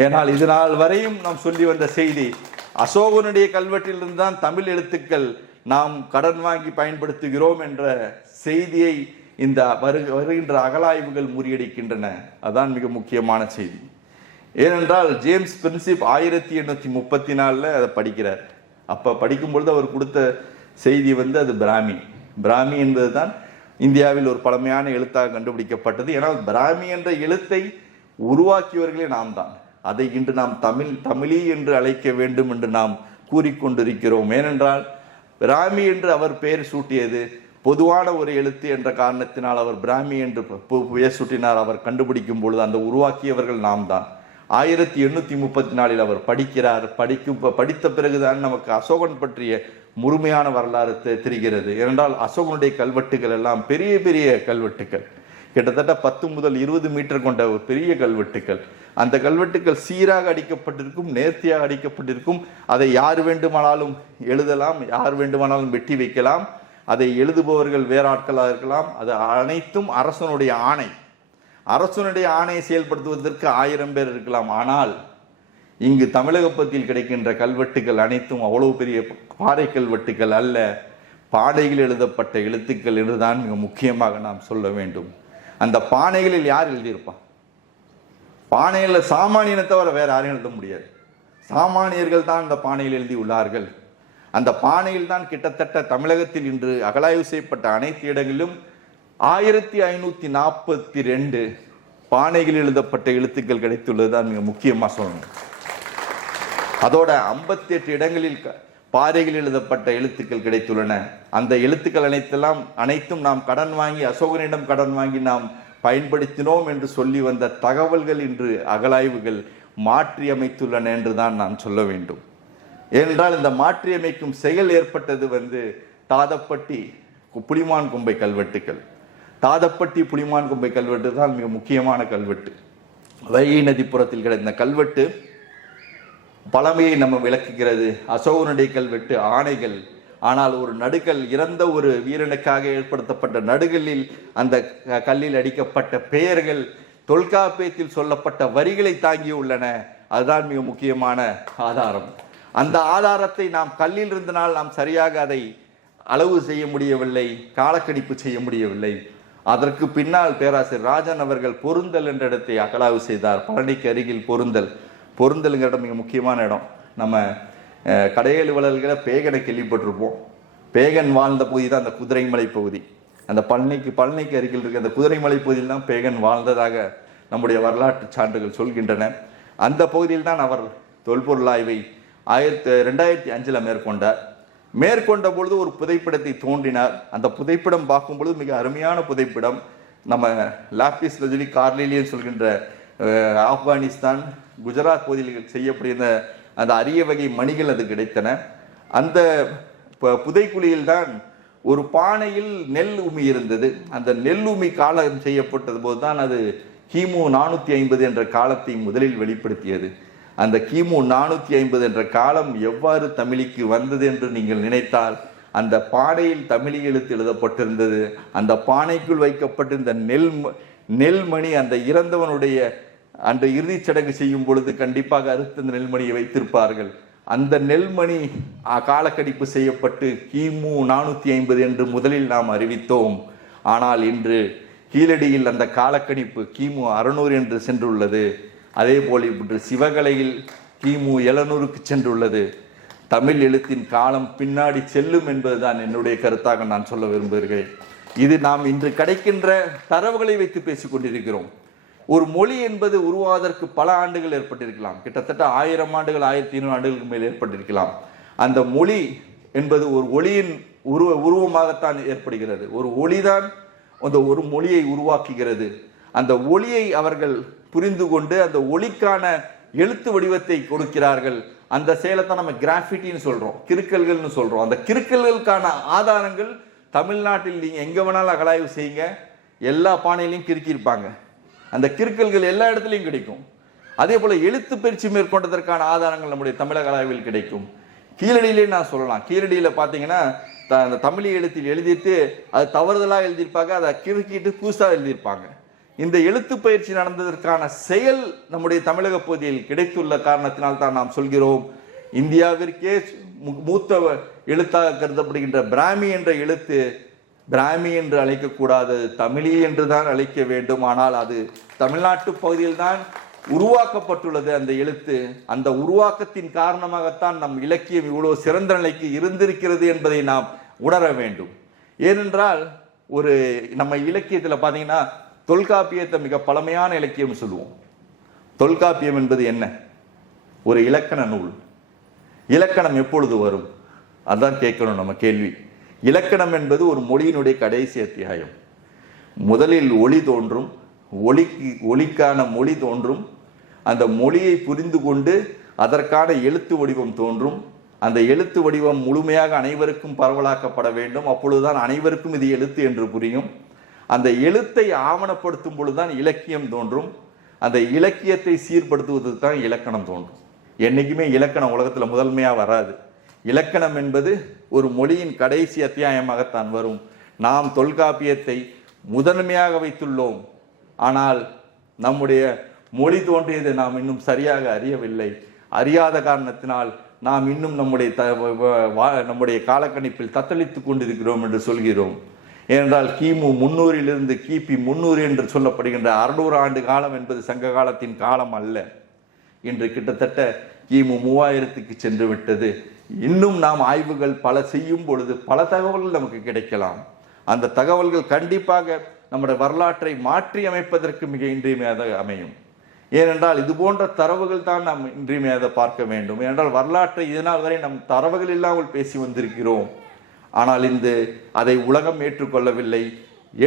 ஏனால் இதனால் வரையும் நாம் சொல்லி வந்த செய்தி, அசோகனுடைய கல்வெட்டிலிருந்து தான் தமிழ் எழுத்துக்கள் நாம் கடன் வாங்கி பயன்படுத்துகிறோம் என்ற செய்தியை இந்த வருகின்ற அகழாய்வுகள் முறியடிக்கின்றன. அதான் மிக முக்கியமான செய்தி. ஏனென்றால் ஜேம்ஸ் பிரின்சிப் 1834 அதை படிக்கிறார். அப்போ படிக்கும்பொழுது அவர் கொடுத்த செய்தி அது பிராமி என்பது தான் இந்தியாவில் ஒரு பழமையான எழுத்தாக கண்டுபிடிக்கப்பட்டது. ஏன்னால் பிராமி என்ற எழுத்தை உருவாக்கியவர்களே நாம் தான். அதை இன்று நாம் தமிழி என்று அழைக்க வேண்டும் என்று நாம் கூறிக்கொண்டிருக்கிறோம். ஏனென்றால் பிராமி என்று அவர் பெயர் சூட்டியது பொதுவான ஒரு எழுத்து என்ற காரணத்தினால் அவர் பிராமி என்று பெயர் சூட்டினார். அவர் கண்டுபிடிக்கும் பொழுது அந்த உருவாக்கியவர்கள் நாம் தான். 1834 அவர் படிக்கிறார். படித்த பிறகுதான் நமக்கு அசோகன் பற்றிய முழுமையான வரலாறு தெரிகிறது. ஏனென்றால் அசோகனுடைய கல்வெட்டுகள் எல்லாம் பெரிய பெரிய கல்வெட்டுகள், கிட்டத்தட்ட 10 முதல் 20 மீட்டர் கொண்ட ஒரு பெரிய கல்வெட்டுக்கள். அந்த கல்வெட்டுக்கள் சீராக அடிக்கப்பட்டிருக்கும், நேர்த்தியாக அடிக்கப்பட்டிருக்கும். அதை யார் வேண்டுமானாலும் எழுதலாம், யார் வேண்டுமானாலும் வெட்டி வைக்கலாம். அதை எழுதுபவர்கள் வேற ஆட்களாக இருக்கலாம். அது அனைத்தும் அரசனுடைய ஆணை. அரசனுடைய ஆணையை செயல்படுத்துவதற்கு 1000 பேர் இருக்கலாம். ஆனால் இங்கு தமிழகப்பத்தில் கிடைக்கின்ற கல்வெட்டுகள் அனைத்தும் அவ்வளவு பெரிய பாறை கல்வெட்டுகள் அல்ல, பானைகளில் எழுதப்பட்ட எழுத்துக்கள் என்றுதான் மிக முக்கியமாக நாம் சொல்ல வேண்டும். அந்த பானைகளில் யார் எழுதியிருப்பான்? பானையில் சாமானியனை தவிர வேற யாரும் எழுத முடியாது. சாமானியர்கள் தான் அந்த பானையில் எழுதி உள்ளார்கள். அந்த பானையில் தான் கிட்டத்தட்ட தமிழகத்தில் இன்று அகழாய்வு செய்யப்பட்ட அனைத்து இடங்களிலும் 1542 பானைகளில் எழுதப்பட்ட எழுத்துக்கள் கிடைத்துள்ளது தான் மிக முக்கியமாக சொல்லணும். அதோட 58 இடங்களில் பாறைகளில் எழுதப்பட்ட எழுத்துக்கள் கிடைத்துள்ளன. அந்த எழுத்துக்கள் அனைத்தும் நாம் கடன் வாங்கி, அசோகனிடம் கடன் வாங்கி நாம் பயன்படுத்தினோம் என்று சொல்லி வந்த தகவல்கள் இன்று அகழாய்வுகள் மாற்றி அமைத்துள்ளன என்றுதான் நான் சொல்ல வேண்டும். ஏனென்றால் இந்த மாற்றி அமைக்கும் செயல் ஏற்பட்டது தாதப்பட்டி புலிமான் கொம்பை கல்வெட்டுக்கள். தாதப்பட்டி புலிமான் கொம்பை கல்வெட்டு தான் மிக முக்கியமான கல்வெட்டு. வைகை நதிப்புறத்தில் கிடைத்த கல்வெட்டு பழமையை நம்ம விளக்குகிறது. அசோகனுடைய கல்வெட்டு ஆணைகள். ஆனால் ஒரு நடுகல், இறந்த ஒரு வீரனுக்காக ஏற்படுத்தப்பட்ட நடுகல்லில் அந்த கல்லில் அடிக்கப்பட்ட பெயர்கள் தொல்காப்பியத்தில் சொல்லப்பட்ட வரிகளை தாங்கி உள்ளன. அதுதான் மிக முக்கியமான ஆதாரம். அந்த ஆதாரத்தை நாம் கல்லில் இருந்தனால் நாம் சரியாக அதை அளவு செய்ய முடியவில்லை, காலக்கணிப்பு செய்ய முடியவில்லை. அதற்கு பின்னால் பேராசிரியர் ராஜன் அவர்கள் பொருந்தல் என்ற இடத்தை அகழாய்வு செய்தார். பழனிக்கு அருகில் பொருந்தலுங்கிற இடம் மிக முக்கியமான இடம். நம்ம கடையேழு வளர்களை பேகனை கேள்விப்பட்டிருப்போம். பேகன் வாழ்ந்த பகுதி தான் அந்த குதிரைமலை பகுதி. அந்த பழனிக்கு அருகில் இருக்க அந்த குதிரைமலை பகுதியில் தான் பேகன் வாழ்ந்ததாக நம்முடைய வரலாற்று சான்றுகள் சொல்கின்றன. அந்த பகுதியில் தான் அவர் தொல்பொருள் ஆய்வை 2005 மேற்கொண்ட பொழுது ஒரு புதைப்பிடத்தை தோன்றினார். அந்த புதைப்பிடம் பார்க்கும் பொழுது மிக அருமையான புதைப்பிடம். நம்ம லாப்பிஸ் லஜுலி கார்லிலியன் சொல்கின்ற ஆப்கானிஸ்தான், குஜராத் பகுதியில் செய்யப்படுகிற அந்த அரிய வகை மணிகள் அது கிடைத்தன. அந்த புதைக்குழியில் தான் ஒரு பானையில் நெல் உமி இருந்தது. அந்த நெல் உமி காலம் செய்யப்பட்டது போது தான் அது கிமு 450 என்ற காலத்தை முதலில் வெளிப்படுத்தியது. அந்த கிமு 450 என்ற காலம் எவ்வாறு தமிழுக்கு வந்தது என்று நீங்கள் நினைத்தால், அந்த பானையில் தமிழ் எழுத்து எழுதப்பட்டிருந்தது. அந்த பானைக்குள் வைக்கப்பட்டிருந்த நெல்மணி அந்த இறந்தவனுடைய அந்த இறுதிச் சடங்கு செய்யும் பொழுது கண்டிப்பாக அறுத்த நெல்மணியை வைத்திருப்பார்கள். அந்த நெல்மணி காலக்கணிப்பு செய்யப்பட்டு கிமு 450 என்று முதலில் நாம் அறிவித்தோம். ஆனால் இன்று கீழடியில் அந்த காலக்கணிப்பு கிமு 600 என்று சென்றுள்ளது. அதே போல் இன்று சிவகலையில் கிமு 700க்கு சென்றுள்ளது. தமிழ் எழுத்தின் காலம் பின்னாடி செல்லும் என்பதுதான் என்னுடைய கருத்தாக நான் சொல்ல விரும்புகிறேன். இது நாம் இன்று கிடைக்கின்ற தரவுகளை வைத்து பேசிக் கொண்டிருக்கிறோம். ஒரு மொழி என்பது உருவாவதற்கு பல ஆண்டுகள் ஏற்பட்டிருக்கலாம். கிட்டத்தட்ட 1000 ஆண்டுகள் 1500 ஆண்டுகளுக்கு மேல் ஏற்பட்டிருக்கலாம். அந்த மொழி என்பது ஒரு ஒளியின் உருவமாகத்தான் ஏற்படுகிறது. ஒரு ஒளிதான் அந்த ஒரு மொழியை உருவாக்குகிறது. அந்த ஒளியை அவர்கள் புரிந்து கொண்டு அந்த ஒளிக்கான எழுத்து வடிவத்தை கொடுக்கிறார்கள். அந்த செயலைத்தான் நம்ம கிராஃபிட்டின்னு சொல்றோம், கிறுக்கல்கள்னு சொல்றோம். அந்த கிறுக்கல்களுக்கான ஆதாரங்கள் தமிழ்நாட்டில் நீங்க எங்க வேணாலும் அகழாய்வு செய்யுங்க, எல்லா பானையிலையும் கிறுக்கியிருப்பாங்க. அந்த கிறுக்கல்கள் எல்லா இடத்துலையும் கிடைக்கும். அதே போல எழுத்து பயிற்சி மேற்கொண்டதற்கான ஆதாரங்கள் நம்முடைய தமிழக அகழாய்வில் கிடைக்கும். கீழடியிலே நான் சொல்லலாம். கீழடியில பாத்தீங்கன்னா அந்த தமிழ் எழுத்தில் எழுதிட்டு அது தவறுதலா எழுதியிருப்பாங்க, அதை கிறுக்கிட்டு புதுசா எழுதியிருப்பாங்க. இந்த எழுத்து பயிற்சி நடந்ததற்கான செயல் நம்முடைய தமிழக பகுதியில் கிடைத்துள்ள காரணத்தினால் தான் நாம் சொல்கிறோம், இந்தியாவிற்கே மூத்த எழுத்தாக கருதப்படுகின்ற பிராமி என்ற எழுத்து பிராமி என்று அழைக்கக்கூடாது, தமிழி என்று தான் அழைக்க வேண்டும். ஆனால் அது தமிழ்நாட்டு பகுதியில் தான் உருவாக்கப்பட்டுள்ளது அந்த எழுத்து. அந்த உருவாக்கத்தின் காரணமாகத்தான் நம் இலக்கியம் இவ்வளவு சிறந்த நிலைக்கு இருந்திருக்கிறது என்பதை நாம் உணர வேண்டும். ஏனென்றால் ஒரு நம்ம இலக்கியத்தில் பார்த்தீங்கன்னா தொல்காப்பியத்தை மிக பழமையான இலக்கியம் சொல்லுவோம். தொல்காப்பியம் என்பது என்ன? ஒரு இலக்கண நூல். இலக்கணம் எப்பொழுது வரும்? அதான் கேட்கணும் நம்ம கேள்வி. இலக்கணம் என்பது ஒரு மொழியினுடைய கடைசி அத்தியாயம். முதலில் ஒளி தோன்றும், ஒளிக்கான மொழி தோன்றும், அந்த மொழியை புரிந்து கொண்டு அதற்கான எழுத்து வடிவம் தோன்றும். அந்த எழுத்து வடிவம் முழுமையாக அனைவருக்கும் பரவலாக்கப்பட வேண்டும். அப்பொழுதுதான் அனைவருக்கும் இது எழுத்து என்று புரியும். அந்த எழுத்தை ஆவணப்படுத்தும் பொழுதுதான் இலக்கியம் தோன்றும். அந்த இலக்கியத்தை சீர்படுத்துவதற்கு தான் இலக்கணம் தோன்றும். என்றைக்குமே இலக்கணம் உலகத்தில் முதன்மையாக வராது. இலக்கணம் என்பது ஒரு மொழியின் கடைசி அத்தியாயமாகத்தான் வரும். நாம் தொல்காப்பியத்தை முதன்மையாக வைத்துள்ளோம். ஆனால் நம்முடைய மொழி தோன்றியதை நாம் இன்னும் சரியாக அறியவில்லை. அறியாத காரணத்தினால் நாம் இன்னும் நம்முடைய காலக்கணிப்பில் தத்தளித்து கொண்டிருக்கிறோம் என்று சொல்கிறோம். ஏனென்றால் கிமு 300 கிபி 300 என்று சொல்லப்படுகின்ற 600 ஆண்டு காலம் என்பது சங்க காலத்தின் காலம் அல்ல. இன்று கிட்டத்தட்ட கிமு 3000க்கு சென்று விட்டது. இன்னும் நாம் ஆய்வுகள் பல செய்யும் பொழுது பல தகவல்கள் நமக்கு கிடைக்கலாம். அந்த தகவல்கள் கண்டிப்பாக நம்முடைய வரலாற்றை மாற்றி அமைப்பதற்கு மிக இன்றியமையாத அமையும். ஏனென்றால் இது போன்ற தரவுகள் தான் நாம் இன்றியமையாத பார்க்க வேண்டும். ஏனென்றால் வரலாற்றை இதனால் வரை நம் தரவுகள் இல்லாமல் பேசி வந்திருக்கிறோம். ஆனால் அதை உலகம் ஏற்றுக்கொள்ளவில்லை.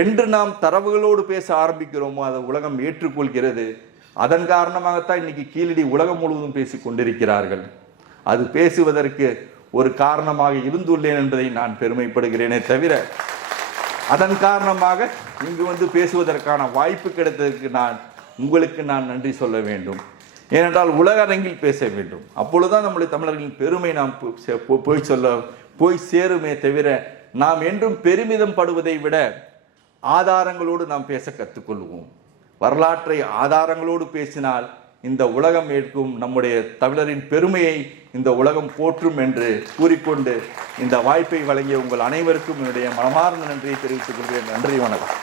என்று நாம் தரவுகளோடு பேச ஆரம்பிக்கிறோமோ அதை உலகம் ஏற்றுக்கொள்கிறது. அதன் காரணமாகத்தான் இன்னைக்கு கீழடி உலகம் முழுவதும் பேசிக் கொண்டிருக்கிறார்கள். அது பேசுவதற்கு ஒரு காரணமாக இருந்துள்ளேன் என்பதை நான் பெருமைப்படுகிறேனே தவிர, அதன் காரணமாக இங்கு பேசுவதற்கான வாய்ப்பு கிடைத்ததற்கு உங்களுக்கு நான் நன்றி சொல்ல வேண்டும். ஏனென்றால் உலக அரங்கில் பேச வேண்டும். அப்பொழுதுதான் நம்முடைய தமிழர்களின் பெருமை நாம் போய் சேருமே தவிர, நாம் என்றும் பெருமிதம் படுவதை விட ஆதாரங்களோடு நாம் பேச கற்றுக்கொள்வோம். வரலாற்றை ஆதாரங்களோடு பேசினால் இந்த உலகம் ஏற்கும். நம்முடைய தமிழரின் பெருமையை இந்த உலகம் போற்றும் என்று கூறிக்கொண்டு இந்த வாய்ப்பை வழங்கிய உங்கள் அனைவருக்கும் என்னுடைய மனமார்ந்த நன்றியை தெரிவித்துக் கொள்கிறேன். நன்றி, வணக்கம்.